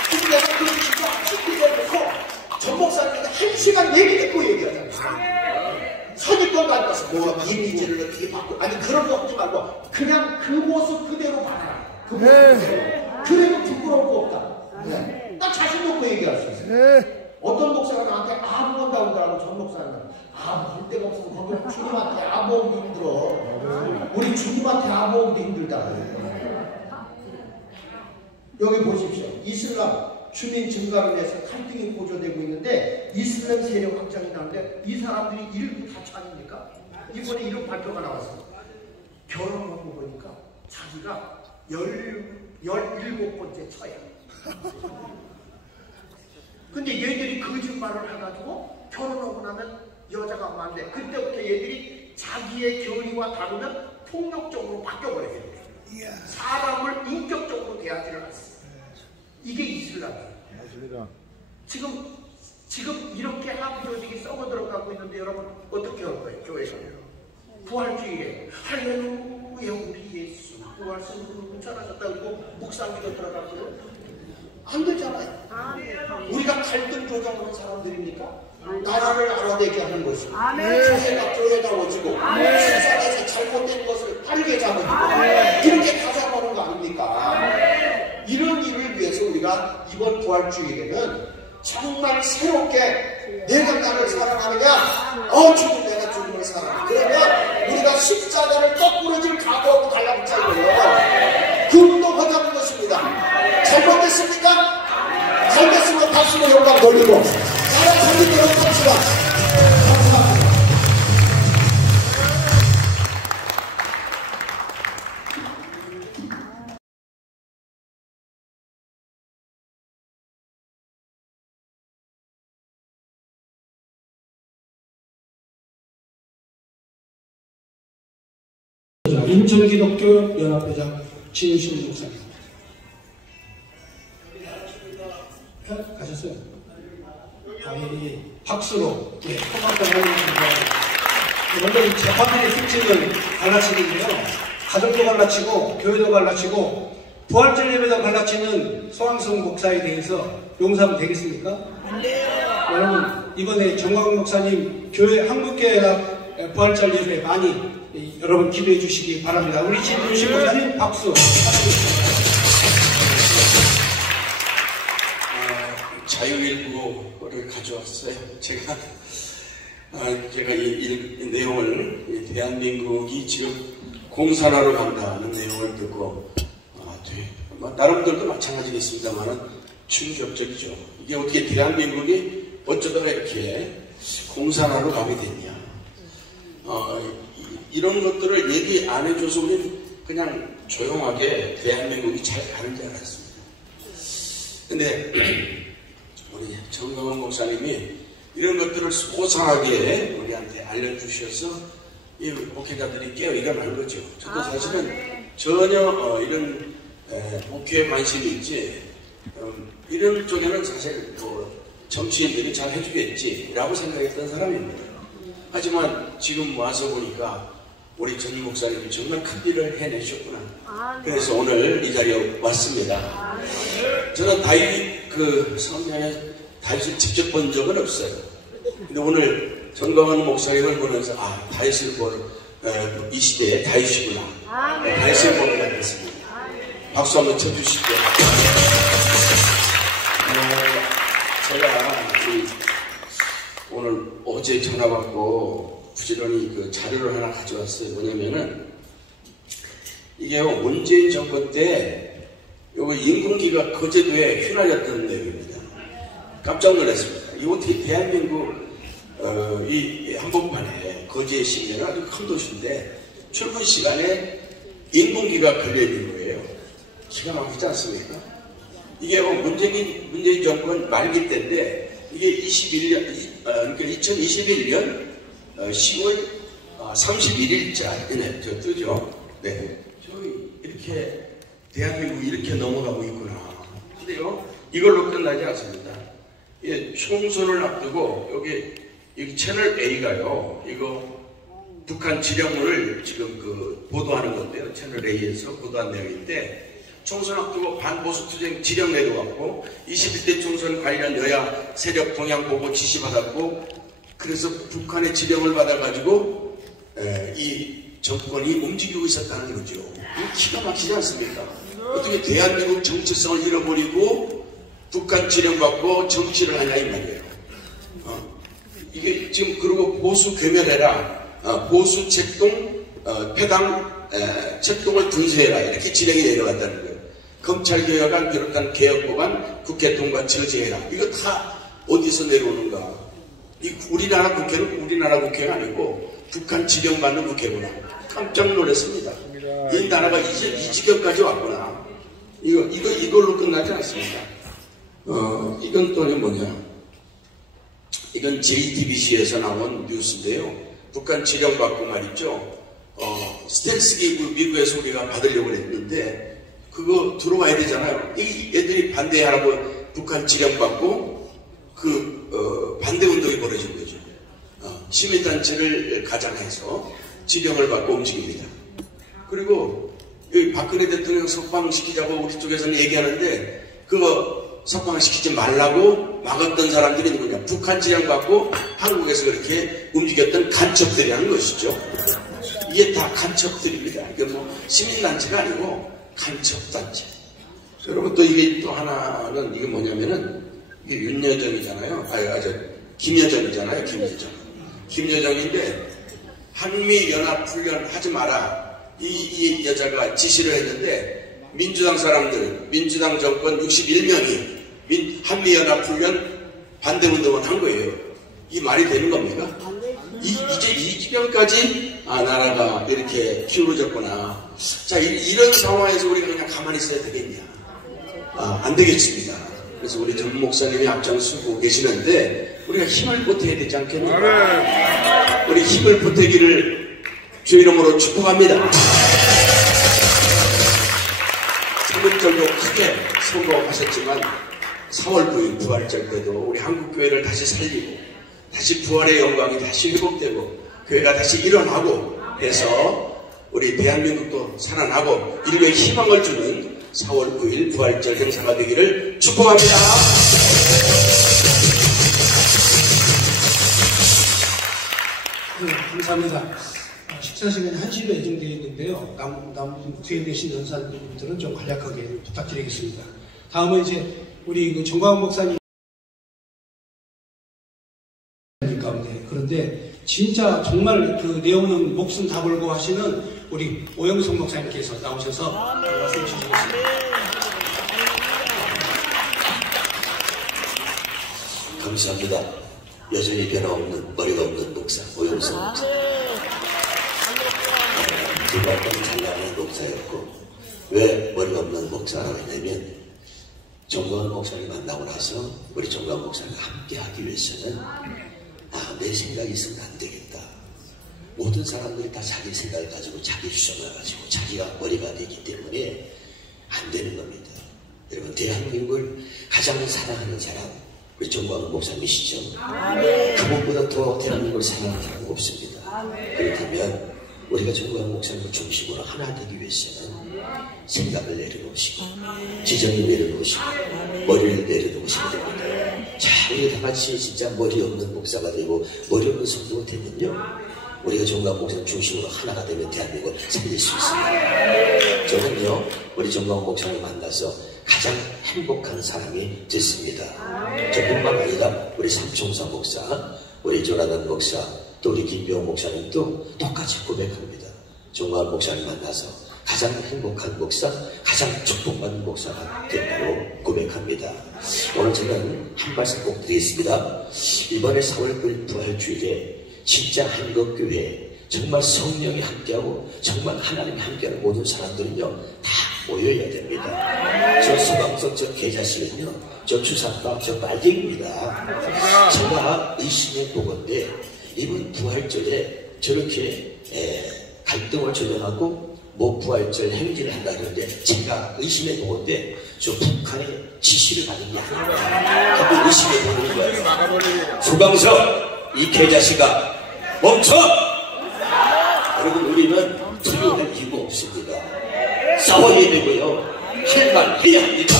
근데 내가 그런 진짜 준비해놓고 전 목사님한테 1시간 얘기 듣고 얘기하잖아요. 선입견 가져서 뭐 이미지를 어떻게 바꾸고 아니 그런 거 하지 말고 그냥 그 모습 그대로 봐라. 그 모습 그대로. 그래도 부끄러울 거 없다. 네. 나 자신 놓고 얘기할 수 있어요. 어떤 목사가 나한테 아부 한다고 그러더라고. 전 목사는 아부 할 데가 없으면 거기 주님한테 아부 오기 힘들어. 우리 주님한테 아부 오기도 힘들다. 여기 보십시오. 이슬람 주민 증가로 인해서 갈등이 고조되고 있는데 이슬람 세력 확장이 나는데 이 사람들이 일부 다차 아닙니까? 이번에 이런 발표가 나왔어요. 결혼하고 보니까 자기가 17번째 처야. 근데 얘들이 거짓말을 해가지고 결혼하고 나면 여자가 하면 안 돼. 그때부터 얘들이 자기의 결의와 다르면 폭력적으로 바뀌어버려요. 사람을 인격적으로 대하지를 않습니다. 이게 이슬람이에요. 지금 이렇게 하부조직이 썩어 들어가고 있는데 여러분 어떻게 할 거예요? 교회가 부활주의에 할렐루야 우리 예수 부활승으로 살아졌다 그리고 묵상기도 들어가고요. 안 되잖아요. 우리가 갈등 조장하는 사람들입니까? 나라를 알아내게 하는 것이고 교회가 교회다워지고 세상에서 잘못된 것을 빠르게 잡아주고 이렇게 가져가는 거 아닙니까? 이런 일을 위해서 우리가 이번 부활주일에는 정말 새롭게 내가 나를 사랑하느냐? 주님 내가 주님을 사랑하느냐? 그러면 우리가 십자가를 거꾸로질 각오하고 달라붙자는 거예요. 그 운동하자는 것입니다. 잘못됐습니까? 잘됐으면 박수로 영광 돌리고 나라 살리도록 합시다. 감사합니다. 인천기독교연합회장 진심 목사님. 가셨어요? 박수로 원래 재판들의 특징은 갈라치기인데요. 가정도 갈라치고 교회도 갈라치고 부활절 예배도 갈라치는 소왕성 목사에 대해서 용서하면 되겠습니까? 여러분 이번에 정광훈 목사님 교회 한국교회연합 부활절 예배 많이 여러분 기도해 주시기 바랍니다. 우리 진심 목사님 박수. 자유일보를 가져왔어요. 제가 이 내용을 대한민국이 지금 공산화로 간다는 내용을 듣고 나름대로도 마찬가지겠습니다만은 충격적이죠. 이게 어떻게 대한민국이 어쩌다가 이렇게 공산화로 가게 됐냐. 이런 것들을 얘기 안 해줘서 우리는 그냥 조용하게 대한민국이 잘 가는 줄 알았습니다. 근데 우리 정광훈 목사님이 이런 것들을 소상하게 우리한테 알려주셔서 이 목회자들이 깨어 일어난 거죠. 저도 사실은 전혀 이런 목회에 관심이 있지 이런 쪽에는 사실 정치인들이 잘 해주겠지라고 생각했던 사람입니다. 하지만 지금 와서 보니까 우리 전 목사님이 정말 큰 일을 해내셨구나. 그래서 오늘 이 자리에 왔습니다. 저는 다윗 성경에 다윗을 직접 본 적은 없어요. 근데 오늘 정광훈 목사님을 보면서 다윗을 이 시대에 다윗이구나. 다윗을 보게 됐습니다. 박수 한번 쳐주시죠. 제가 오늘 어제 전화 받고 부지런히 자료를 하나 가져왔어요. 뭐냐면은 이게 문재인 정권 때 요거 인공기가 거제도에 휘날렸던 내용입니다. 깜짝 놀랐습니다. 이거 어떻게 대한민국 이 한복판에 거제 시내는 아주 큰 도시인데 출근 시간에 인공기가 걸려있는 거예요. 기가 막히지 않습니까? 이게 문재인 정권 말기 때인데 이게 2021년 10월 31일자 저 뜨죠. 네, 저기 이렇게 대한민국이 이렇게 넘어가고 있구나. 근데요, 이걸로 끝나지 않습니다. 예, 총선을 앞두고 여기 채널 A가요, 이거 북한 지령을 지금 보도하는 건데요. 채널 A에서 보도한 내용인데, 총선 앞두고 반보수 투쟁 지령 내려왔고 21대 총선 관련 여야 세력 동향 보고 지시받았고, 그래서 북한의 지령을 받아가지고 이 정권이 움직이고 있었다는 거죠. 기가 막히지 않습니까? 어떻게 대한민국 정체성을 잃어버리고 북한 지령받고 정치를 하냐 이 말이에요. 이게 지금 그리고 보수 괴멸해라, 보수 책동, 패당 책동을 분쇄해라, 이렇게 지령이 내려갔다는 거예요. 검찰개혁안 비롯한 개혁법안 국회 통과 저지해라. 이거 다 어디서 내려오는가? 우리나라 국회는 우리나라 국회가 아니고 북한 지령받는 국회구나. 깜짝 놀랐습니다. 이 나라가 이제 이 지경까지 왔구나. 이걸로 끝나지 않습니다. 이건 또 뭐냐? 이건 JTBC에서 나온 뉴스인데요. 북한 지령받고 말이죠. 스텔스 기구 미국에서 우리가 받으려고 했는데 그거 들어와야 되잖아요. 이 애들이 반대하라고 북한 지령받고 반대 운동이 벌어진 거죠. 시민단체를 가장해서 지령을 받고 움직입니다. 그리고 여기 박근혜 대통령 석방시키자고 우리 쪽에서는 얘기하는데 그거 석방시키지 말라고 막았던 사람들이 누구냐? 북한 지령 받고 한국에서 그렇게 움직였던 간첩들이라는 것이죠. 이게 다 간첩들입니다. 이게 시민단체가 아니고 간첩단체. 여러분 또 이게 또 하나는 이게 뭐냐면은 이게 윤여정이잖아요. 김여정이잖아요. 김여정인데 한미연합훈련 하지 마라. 이 여자가 지시를 했는데 민주당 사람들, 민주당 정권 61명이 한미연합훈련 반대운동을 한 거예요. 이 말이 되는 겁니까? 이제 이 지경까지 나라가 이렇게 기울어졌구나. 자, 이런 상황에서 우리가 그냥 가만히 있어야 되겠냐? 안 되겠습니다. 그래서 우리 전 목사님이 앞장서고 계시는데 우리가 힘을 보태야 되지 않겠습니까? 우리 힘을 보태기를 주 이름으로 축복합니다. 참을절로 크게 성공하셨지만 4월 9일 부활절 때도 우리 한국교회를 다시 살리고 다시 부활의 영광이 다시 회복되고 교회가 다시 일어나고 해서 우리 대한민국도 살아나고 인류에 희망을 주는 4월 9일 부활절 행사가 되기를 축복합니다. 네, 감사합니다. 식사 시간이 1시로 예정되어 있는데요. 남은 투입되신 연사님들은 좀 간략하게 부탁드리겠습니다. 다음은 이제 우리 정광훈 목사님 가운데, 그런데 진짜 정말 그 내용은 목숨 다 걸고 하시는 우리 오영석 목사님께서 나오셔서 말씀 주시겠습니다. 감사합니다. 여전히 변함없는 머리가 없는 목사 오영석 목사. 두발권 장가하는 목사였고, 왜 머리가 없는 목사라고 했냐면 정광훈 목사님 만나고 나서 우리 정광훈 목사님과 함께 하기 위해서는 내 생각이 있으면 안 되겠다. 모든 사람들이 다 자기 생각을 가지고 자기 주장을 가지고 자기가 머리가 되기 때문에 안 되는 겁니다. 여러분, 대한민국을 가장 사랑하는 사람, 우리 정광훈 목사님이시죠. 그분보다 더 대한민국을 사랑하는 사람은 없습니다. 그렇다면 우리가 정광훈 목사님을 중심으로 하나 되기 위해서는 생각을 내려놓으시고 지정을 내려놓으시고 머리를 내려놓으셔야 됩니다. 자, 우리 다 같이 진짜 머리 없는 목사가 되고 머리 없는 성도가 되면요, 우리가 정광훈 목사님 중심으로 하나가 되면 대한민국을 살릴 수 있습니다. 저는요, 우리 정광훈 목사님을 만나서 가장 행복한 사람이 됐습니다. 저뿐만 아니라 우리 삼총사 목사, 우리 조나단 목사, 또 우리 김병호 목사님도 똑같이 고백합니다. 정광훈 목사님 만나서 가장 행복한 목사, 가장 축복받는 목사가 됐다고 고백합니다. 오늘 저는 한 말씀 꼭 드리겠습니다. 이번에 4월 9일 부활주일에 진짜 한국교회 정말 성령이 함께하고 정말 하나님이 함께하는 모든 사람들은요 다 모여야 됩니다. 저 서방석 저 계좌씨는요 저 주사파 저 빨갱입니다. 제가 의심해 보건데 이번 부활절에 저렇게 갈등을 조정하고 뭐 부활절 행진을 한다 그러는데 제가 의심해 보건데 저 북한의 지시를 받은 게 아닌가 하고 의심해 보는 거예요. 서방석 이 계좌씨가 멈춰! 여러분 우리는 두려워할 이유가 없습니다. 싸워야 되고요. 할 말 해야 합니다.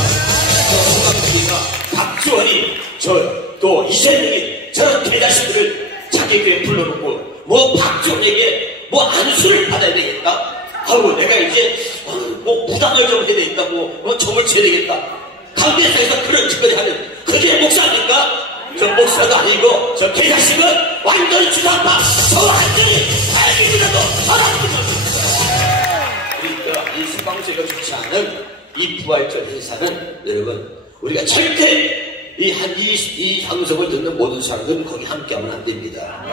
저 서방석이가 박지원이 저 또 이재명이 저런 계좌씨들을 자기 교회 불러놓고 뭐 박지원에게 뭐 안수를 받아야 되겠다. 아우 내가 이제 뭐 부담을 좀 해야 되겠다. 뭐 점을 쳐야 되겠다. 강대상에서 그런 짓거리 하면 그게 목사입니까? 저 목사가 아니고 저 계좌식은 완전히 주상파 저 완전히 살기보다도 사랑합니다. 그러니까 이 수방제가 좋지 않은 이 부활절 행사는 여러분 우리가 절대 이 방송을 듣는 모든 사람들은 거기 함께하면 안 됩니다.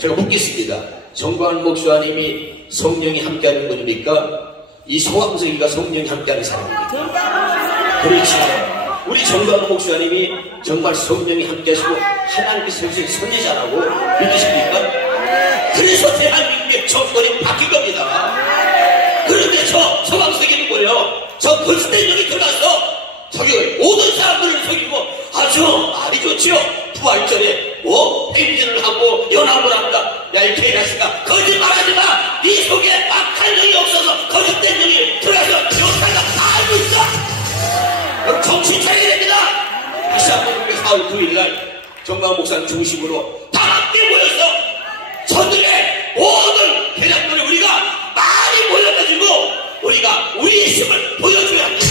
제가 묻겠습니다. 정광훈 목사님이 성령이 함께하는 분입니까? 이 소왕석이가 성령이 함께하는 사람입니까? 그렇지. 우리 정광훈 목사님이 정말 성령이 함께하시고 하나님께 세우신 선지자라고 믿으십니까? 그래서 대한민국의 정권이 바뀐 겁니다. 그런데 저 소왕석이는 뭐예요? 저 불스대령이 들어가서 저기 모든 사람들을 속이고 아주 말이 좋지요. 부활절에 뭐 행진을 하고 연합을 한다. 야 이 개자식아 거짓말하지 마. 네 속에 악한 영이 없어서 거짓된 영이 들어가서 영사가 다 알고 있어. 여러분 정신 차려야 됩니다. 다시 한번 우리 4월 9일날 정광훈 목사님 중심으로 다 함께 모여서 저들의 모든 대장들을 우리가 많이 모여가지고 우리가 우리의 힘을 보여줘야 합니다.